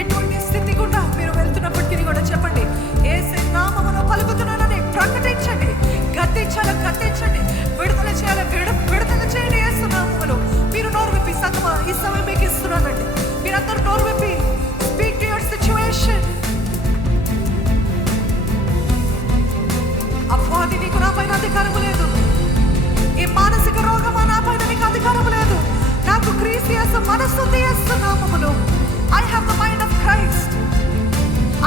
ఎటువంటి స్థితి గుండా మీరు వెళ్తున్నప్పటికీ కూడా చెప్పండి, యేసయ్య నామములో పలుకుతున్నానని ప్రకటించండి. గద్దించండి, విడుదల చేయాలి, విడుదల చేయండి యేసు నామములో. మీరు నోరు విప్పి సంగమా ఈ సమయం మీకు ఇస్తున్నానండి. మీరందరూ నోరు విప్పి స్పీక్ టు యువర్ సిచ్యువేషన్. అపవాది నీకు నా పైన అధికారం లేదు. ఈ మానసిక రోగమా నా పైన నీకు అధికారం లేదు. నాకు క్రీస్తు యేసు మనస్సు యేసు నామములో. I have the mind of Christ.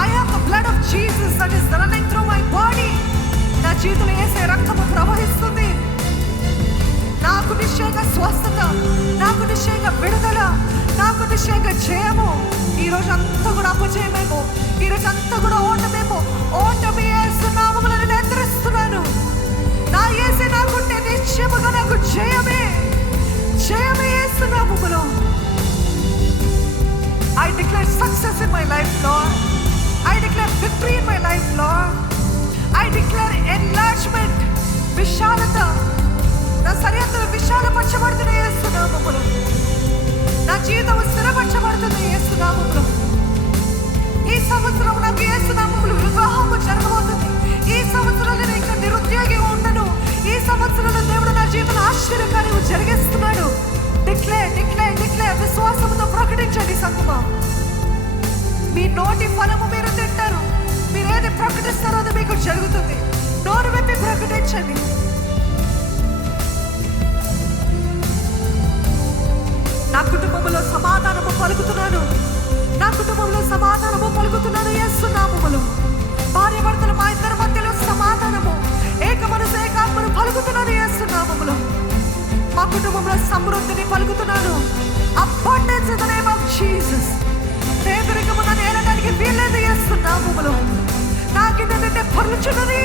I have the blood of Jesus that is running through my body. నా జీవితంలో యేసయ్య రక్తము ప్రవహిస్తుంది. నాకు నిశ్చయంగా స్వస్థత, నాకు నిశ్చయంగా విడుదల, నాకు నిశ్చయంగా జయము. ఈరోజు అంతా కూడా అపజయమేమో, ఈరోజు అంతా కూడా ఓటమేమో. ఓటమి యేసు నామములో నేను ఎదురిస్తున్నాను. నా యేసే నాకుంటే నిశ్చయముగా నాకు జయమే, జయమే యేసు నామములో. I declare success in my life, Lord. I declare victory in my life, Lord. I declare enlargement, విశాలత. నా సరిహద్దులు విశాలపరచబడుతున్న యేసు నామములో. నా జీవితం స్థిరపరచబడుతున్న యేసు నామములో. ఈ సంవత్సరం నాకు యేసు నామములో వివాహము జరగబోతుంది. ఈ సంవత్సరంలో నేను ఇంకా నిరుద్యోగి ఉండను. ఈ సంవత్సరంలో దేవుడు నా జీవితంలో ఆశ్చర్యకార్యము జరిగిస్తున్నాడు. Declare declare declare. విశ్వాసంతో ప్రకటించండి సంగమా. మీ నోటి ఫలము మీరు తింటారు. మీరు ఏది ప్రకటిస్తారో అది మీకు జరుగుతుంది. నోరు విప్పి ప్రకటించండి. నా కుటుంబంలో సమాధానము పలుకుతున్నాను. నా కుటుంబంలో సమాధానము పలుకుతున్నాను యేసు నామములో. భార్య భర్తలు మా ఇద్దరి మధ్యలో సమాధానము, ఏక మనసు ఏకాత్మను పలుకుతున్నాను యేసు నామములో. మా కుటుంబంలో సమృద్ధిని పలుకుతున్నాను. Abundance in the name of Jesus. పేదరికము నన్ను ఏలడానికి వీల్లేదు యేసు నామములో. నాకింత నిండే పరుచున్నది.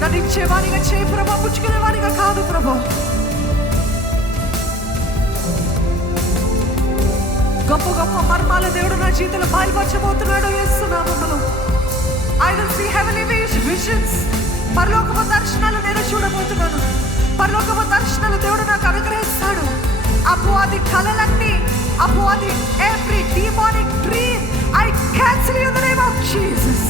నన్ను ఇచ్చేవారిగా చేయి ప్రభా, పుచ్చుకునేవారిగా కాదు ప్రభా. గొప్ప గొప్ప మర్మాల దేవుడు నా జీవితంలో బయలుపరచబోతున్నాడు యేసు నామములో. I will see heavenly visions. పరలోకపు దర్శనాలు నేను చూడబోతున్నాను. పరలోకపు దర్శనాలు దేవుడు నాకు అనుగ్రహిస్తాడు. అపవాది కలలన్నీ, అపవాది every demonic dream I cancel in the name of Jesus.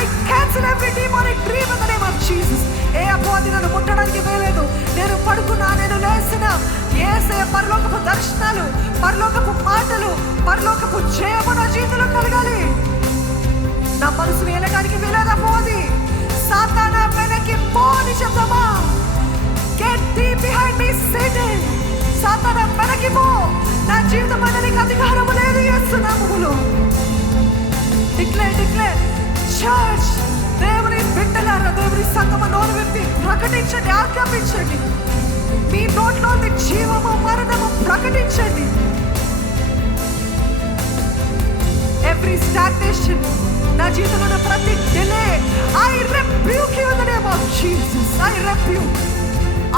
I cancel every demonic dream in the name of Jesus. ఏ అపవాది నన్ను ముట్టడానికి వేయలేదు. నేను పడుకున్నా, నేను లేసినా యేసయ్య పరలోకపు దర్శనాలు, పరలోకపు మాటలు, పరలోకపు జయము నా జీవితంలో కలగాలి. నా మనసును ఏలడానికి వీలేదు అపవాది. సాతానా వెనక్కి పో అని చెప్తామా. Get thee behind me, Satan. సాతానా వెనక్కి పో. నా జీవితం పైన నీకు అధికారము లేదు యేసు నామములో. Declare, declare. Church, దేవుని బిడ్డలారా, దేవుని సంగమ నోరు విప్పి ప్రకటించండి, ఆజ్ఞాపించండి. మీ నోట్లో జీవము మరణము ప్రకటించండి. Every stagnation, నా జీవితంలో ప్రతి delay, I rebuke you in the name of Jesus. I rebuke.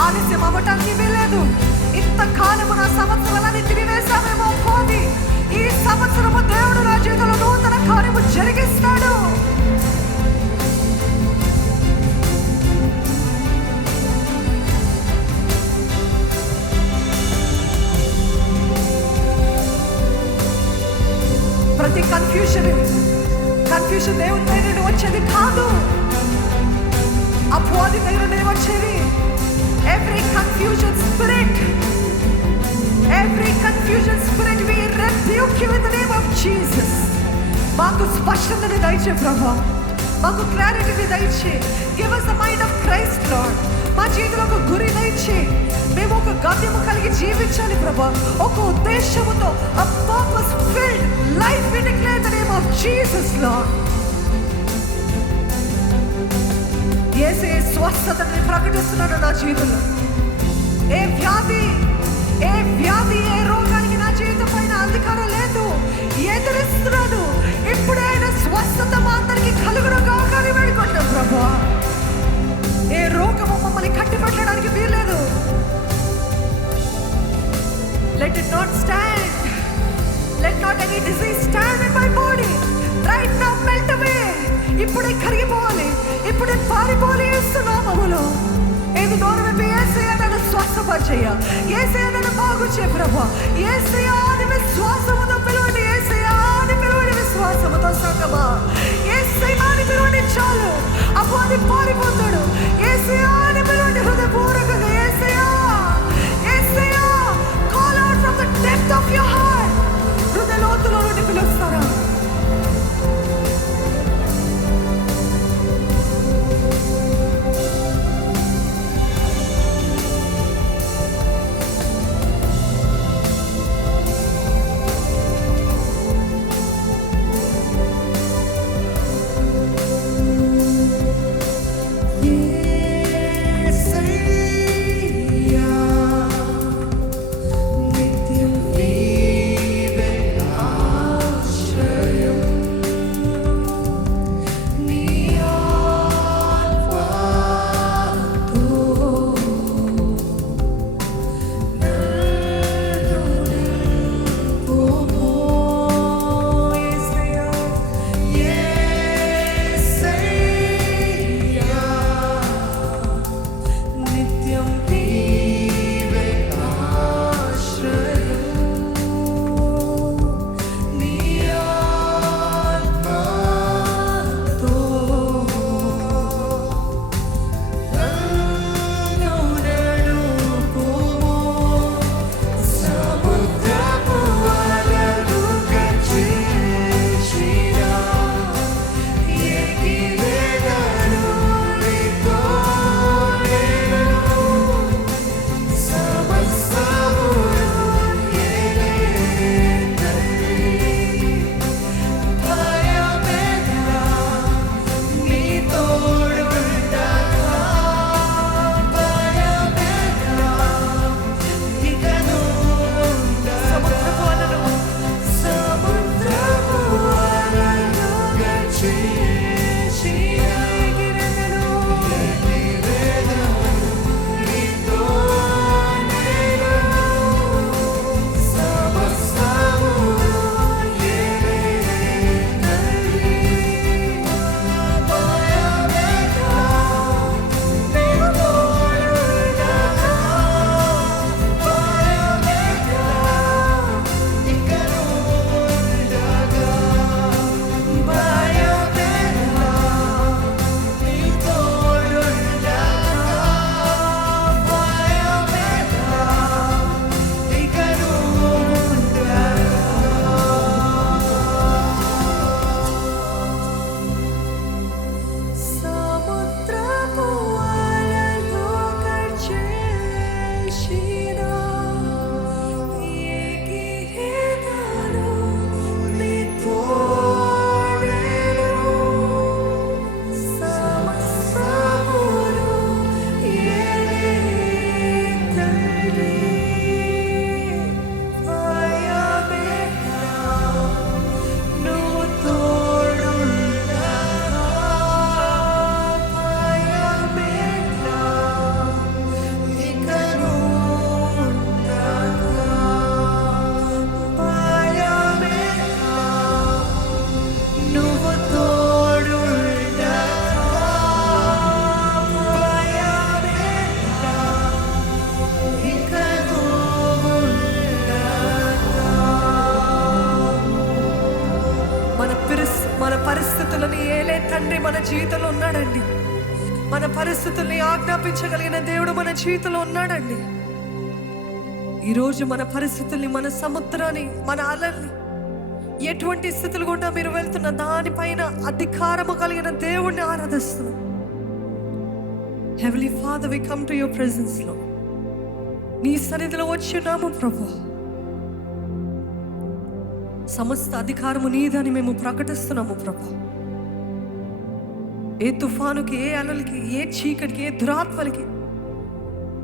ఆలస్యం అవ్వటానికి వీలేదు. ఇంతకాలము నా సంవత్సరాలని తిరివేశామేమో పోది. ఈ సంవత్సరము దేవుడు నా జీవితంలో నూతన కార్యము జరిగిస్తాడు. కన్ఫ్యూజన్ దేవుని దగ్గర నుండి వచ్చేది కాదు, అపవాది దగ్గర నుండి వచ్చేది. Every confusion spirit, we rebuke you in the name of Jesus. మాకు స్పష్టతని దయచే ప్రభా, మాకు క్లారిటీని దయచే. Give us the mind of Christ Lord. మా జీవితంలో ఒక గురి దయచే. మేము ఒక గమ్యము కలిగి జీవించాలి ప్రభా, ఒక ఉద్దేశముతో, a purpose filled life we declare in the name of Jesus Lord. యేసే స్వస్థతని ప్రకటిస్తున్నాడు నా జీవితంలో. ఏ వ్యాధి, ఏ రోగానికి నా జీవితం పైన అధికారం లేదు, ఎదురిస్తున్నాడు. ఇప్పుడే ఆయన స్వస్థత మా అందరికి కలుగునుగా కానీ వేడుకుంటాం ప్రభా. ఏ రోగము మమ్మల్ని కట్టిపట్టడానికి వీల్లేదు. Let it not stand. Let not any disease stand in my body. Right now melt away. ఇప్పుడే కరిగిపోవాలి, ఇప్పుడే పారిపోవాలి యేసునామములో. ఏది నోరు విప్పి యేసయ్యా నన్ను స్వస్థపరిచేయ, యేసయ్యా నన్ను బాగు చేయ ప్రభా. యేసయ్యా అని విశ్వాసముతో పిలవండి, యేసయ్యా అని పిలవండి విశ్వాసముతో సంగమా. యేసయ్యా అని పిలవండి చాలు, అపవాది పారిపోతాడు. యేసయ్యా అని పిలవండి హృదయపూర్వకంగా. Yesayya, Yesayya, call out from the depth of your heart. హృదయ లోతులో నుండి పిలుస్తారా? జీవితంలో ఉన్నాడండి. మన పరిస్థితుల్ని ఆజ్ఞాపించగలిగిన దేవుడు మన జీవితంలో ఉన్నాడండి. ఈరోజు మన పరిస్థితుల్ని, మన సముద్రాన్ని, మన అలల్ని, ఎటువంటి స్థితులు గుండా మీరు వెళ్తున్న దానిపైన అధికారము కలిగిన దేవుణ్ణి ఆరాధిస్తున్నాం. Heavenly father, we come to your presence లో, నీ సన్నిధిలో వచ్చున్నాము ప్రభు. సమస్త అధికారము నీదని మేము ప్రకటిస్తున్నాము ప్రభు. ఏ తుఫానుకి, ఏ అలలకి, ఏ చీకటికి, ఏ దురాత్మలకి,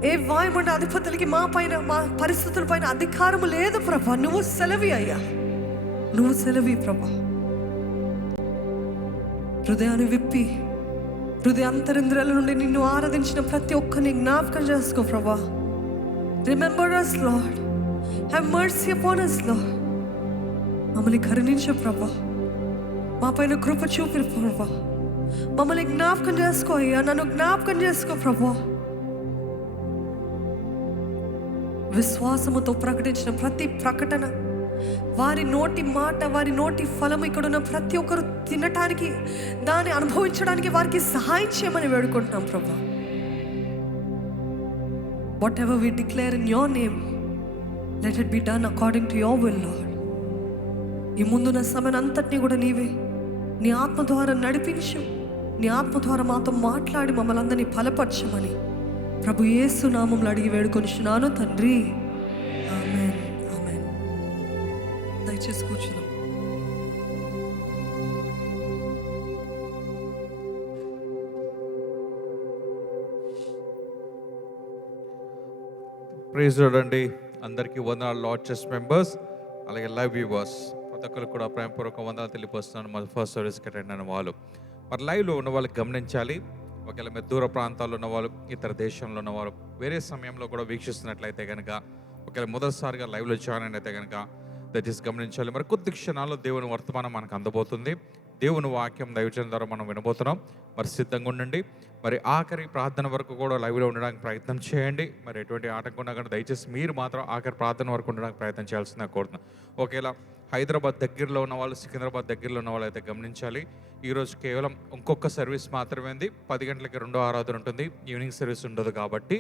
ఏ వాయుమండ అధిపతులకి మా పైన, మా పరిస్థితుల పైన అధికారము లేదు ప్రభా. నువ్వు సెలవి అయ్యా, నువ్వు సెలవి ప్రభా. హృదయాన్ని విప్పి, హృదయ అంతరింద్రియాల నుండి నిన్ను ఆరాధించిన ప్రతి ఒక్కరిని జ్ఞాపకం చేసుకో ప్రభా. Remember us Lord, have mercy upon us Lord. మమ్మల్ని కరుణించు ప్రభా, మా పైన కృప చూపి ప్రభా. మమ్మల్ని జ్ఞాపకం చేసుకో అయ్యా, నన్ను జ్ఞాపకం చేసుకో ప్రభా. విశ్వాసముతో ప్రకటించిన ప్రతి ప్రకటన, వారి నోటి మాట, వారి నోటి ఫలం ఇక్కడున్న ప్రతి ఒక్కరు తినటానికి, దాన్ని అనుభవించడానికి వారికి సహాయం చేయమని వేడుకుంటున్నాం ప్రభా. Whatever we declare in your name, let it be done according to your will Lord. ఈ ముందున్న సమయం అంతటినీ కూడా నీవే నీ ఆత్మ ద్వారా నడిపించు, నీ ఆత్మ ద్వారా మాతో మాట్లాడి మమ్మల్ని అందరినీ బలపరచమని ప్రభు యేసు నామములో అడిగి వేడుకొనిచున్నాను తండ్రి, ఆమేన్, ఆమేన్. దయచేసి కూర్చున్నాం. ప్రైజ్ లార్డ్ అండి. అందరికీ వందనాలు లార్డ్ చర్చ్ మెంబర్స్, అలాగే లైవ్ వ్యూవర్స్, ప్రతి ఒక్కరు కూడా ప్రేమపూర్వక వందనాలు తెలియపరుస్తున్నాను. మన ఫస్ట్ సర్వీస్కి అటెండ్ అయిన వాళ్ళు, మరి లైవ్లో ఉన్న వాళ్ళు గమనించాలి. ఒకవేళ మీరు దూర ప్రాంతాల్లో ఉన్నవాళ్ళు, ఇతర దేశంలో ఉన్నవారు, వేరే సమయంలో కూడా వీక్షిస్తున్నట్లయితే కనుక, ఒకవేళ మొదటిసారిగా లైవ్లో జాయిన్ అయినైతే కనుక దయచేసి గమనించాలి. మరి కొద్ది క్షణాల్లో దేవుని వర్తమానం మనకు అందబోతుంది. దేవుని వాక్యం దైవజనం ద్వారా మనం వినబోతున్నాం. మరి సిద్ధంగా ఉండండి. మరి ఆఖరి ప్రార్థన వరకు కూడా లైవ్లో ఉండడానికి ప్రయత్నం చేయండి. మరి ఎటువంటి ఆటంకం ఉన్నా కానీ దయచేసి మీరు మాత్రం ఆఖరి ప్రార్థన వరకు ఉండడానికి ప్రయత్నం చేయాల్సిందిగా కోరుతున్నాను. ఒకేలా హైదరాబాద్ దగ్గరలో ఉన్న వాళ్ళు, సికింద్రాబాద్ దగ్గరలో ఉన్న వాళ్ళు అయితే గమనించాలి. ఈరోజు కేవలం ఇంకొక సర్వీస్ మాత్రమే ఉంది. 10 గంటలకి 2వ ఆరాధన ఉంటుంది, ఈవినింగ్ సర్వీస్ ఉండదు. కాబట్టి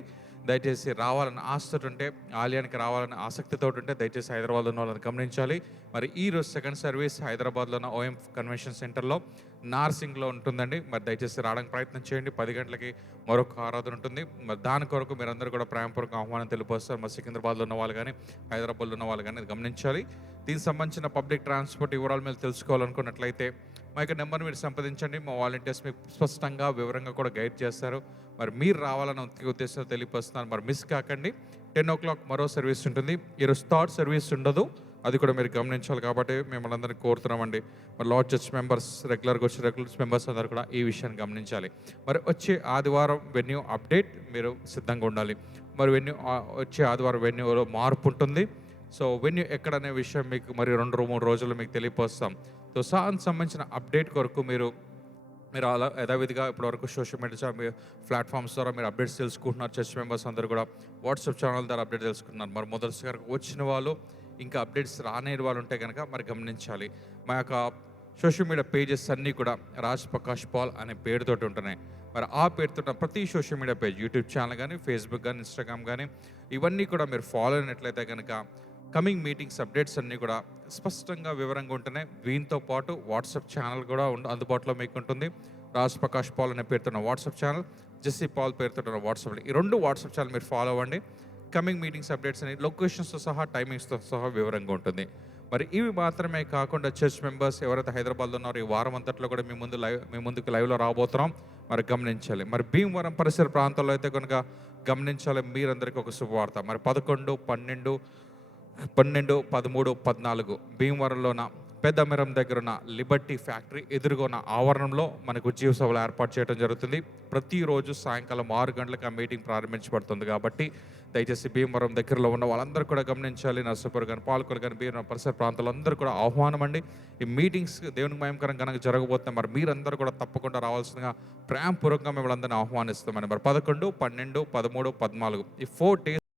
దయచేసి రావాలని ఆశతో ఉంటే, ఆలయానికి రావాలని ఆసక్తితో ఉంటే దయచేసి హైదరాబాద్లో ఉన్న వాళ్ళని గమనించాలి. మరి ఈరోజు సెకండ్ సర్వీస్ హైదరాబాద్లో ఉన్న ఓఎం కన్వెన్షన్ సెంటర్లో నార్సింగ్లో ఉంటుందండి. మరి దయచేసి రావడానికి ప్రయత్నం చేయండి. 10 గంటలకి మరొక ఆరాధన ఉంటుంది. మరి దాని కొరకు మీరందరూ కూడా ప్రేమపూర్వక ఆహ్వానం తెలియపరుస్తారు. మరి సికింద్రాబాద్లో ఉన్న వాళ్ళు కానీ, హైదరాబాద్లో ఉన్న వాళ్ళు కానీ గమనించాలి. దీనికి సంబంధించిన పబ్లిక్ ట్రాన్స్పోర్ట్ వివరాలు మీరు తెలుసుకోవాలనుకున్నట్లయితే మా యొక్క నెంబర్ మీరు సంప్రదించండి. మా వాలంటీర్స్ మీకు స్పష్టంగా వివరంగా కూడా గైడ్ చేస్తారు. మరి మీరు రావాలని ఉద్దేశంతో తెలియపరుస్తున్నారు. మరి మిస్ కాకండి. 10 o'clock మరో సర్వీస్ ఉంటుంది. ఈరోజు థర్డ్ సర్వీస్ ఉండదు, అది కూడా మీరు గమనించాలి. కాబట్టి మిమ్మల్ని అందరినీ కోరుతున్నామండి. మరి లార్డ్ చర్చ్ మెంబర్స్, రెగ్యులర్గా వచ్చే రెగ్యులర్ మెంబర్స్ అందరూ కూడా ఈ విషయాన్ని గమనించాలి. మరి వచ్చే ఆదివారం వెన్యూ అప్డేట్ మీరు సిద్ధంగా ఉండాలి. మరి వచ్చే ఆదివారం వెన్యూలో మార్పు ఉంటుంది. సో వెన్యూ ఎక్కడనే విషయం మీకు మరి 2-3 రోజుల్లో మీకు తెలియపరుస్తాం. సో సానికి సంబంధించిన అప్డేట్ కొరకు మీరు అలా యథావిధిగా ఇప్పటివరకు సోషల్ మీడియా ప్లాట్ఫామ్స్ ద్వారా మీరు అప్డేట్స్ తెలుసుకుంటున్నారు. చర్చ్ మెంబర్స్ అందరూ కూడా వాట్సాప్ ఛానల్ ద్వారా అప్డేట్ తెలుసుకుంటున్నారు. మరి మొదటిసారి వచ్చిన వాళ్ళు, ఇంకా అప్డేట్స్ రాని వాళ్ళు ఉంటే కనుక మరి గమనించాలి. మా యొక్క సోషల్ మీడియా పేజెస్ అన్నీ కూడా రాజ్ ప్రకాష్ పాల్ అనే పేరుతోటి ఉంటున్నాయి. మరి ఆ పేరుతో ప్రతి social media page, YouTube channel కానీ, ఫేస్బుక్ కానీ, ఇన్స్టాగ్రామ్ కానీ, ఇవన్నీ కూడా మీరు ఫాలో అయినట్లయితే కనుక కమింగ్ మీటింగ్స్ అప్డేట్స్ అన్నీ కూడా స్పష్టంగా వివరంగా ఉంటున్నాయి. దీంతో పాటు వాట్సాప్ ఛానల్ కూడా అందుబాటులో మీకు ఉంటుంది. రాజ్ ప్రకాష్ పాల్ అనే పేరుతున్న వాట్సాప్ ఛానల్, జెస్సీ పాల్ పేరుతున్న వాట్సాప్, ఈ 2 వాట్సాప్ ఛానల్ మీరు ఫాలో అవ్వండి. కమింగ్ మీటింగ్స్ అప్డేట్స్ అని లొకేషన్స్తో సహా, టైమింగ్స్తో సహా వివరంగా ఉంటుంది. మరి ఇవి మాత్రమే కాకుండా చర్చ్ మెంబర్స్ ఎవరైతే హైదరాబాద్లో ఉన్నారో ఈ వారం అంతట్లో కూడా మీ ముందుకు లైవ్లో రాబోతున్నాం. మరి గమనించాలి. మరి భీమవరం పరిసర ప్రాంతాల్లో అయితే కనుక గమనించాలి. మీరందరికీ ఒక శుభవార్త. మరి 11, 12, 13, 14 భీమవరంలోన పెద్దమెరం దగ్గర ఉన్న లిబర్టీ ఫ్యాక్టరీ ఎదురుగా ఉన్న ఆవరణంలో మనకు ఉద్యోగ సభలు ఏర్పాటు చేయడం జరుగుతుంది. ప్రతిరోజు సాయంకాలం 6 గంటలకు ఆ మీటింగ్ ప్రారంభించబడుతుంది. కాబట్టి దయచేసి భీమవరం దగ్గరలో ఉన్న వాళ్ళందరూ కూడా గమనించాలి. నర్సాపూర్ కానీ, పాలకొల్లు కానీ, భీమవరం పరిసర ప్రాంతాల్లో అందరూ కూడా ఆహ్వానం అండి. ఈ మీటింగ్స్ దేవునికి మహిమకరంగా కనుక జరగబోతున్నాయి. మరి మీరందరూ కూడా తప్పకుండా రావాల్సిందిగా ప్రేమపూర్వకంగా మిమ్మల్ని అందరినీ ఆహ్వానిస్తామని. మరి 11, 12, 13, 14 ఈ 4 days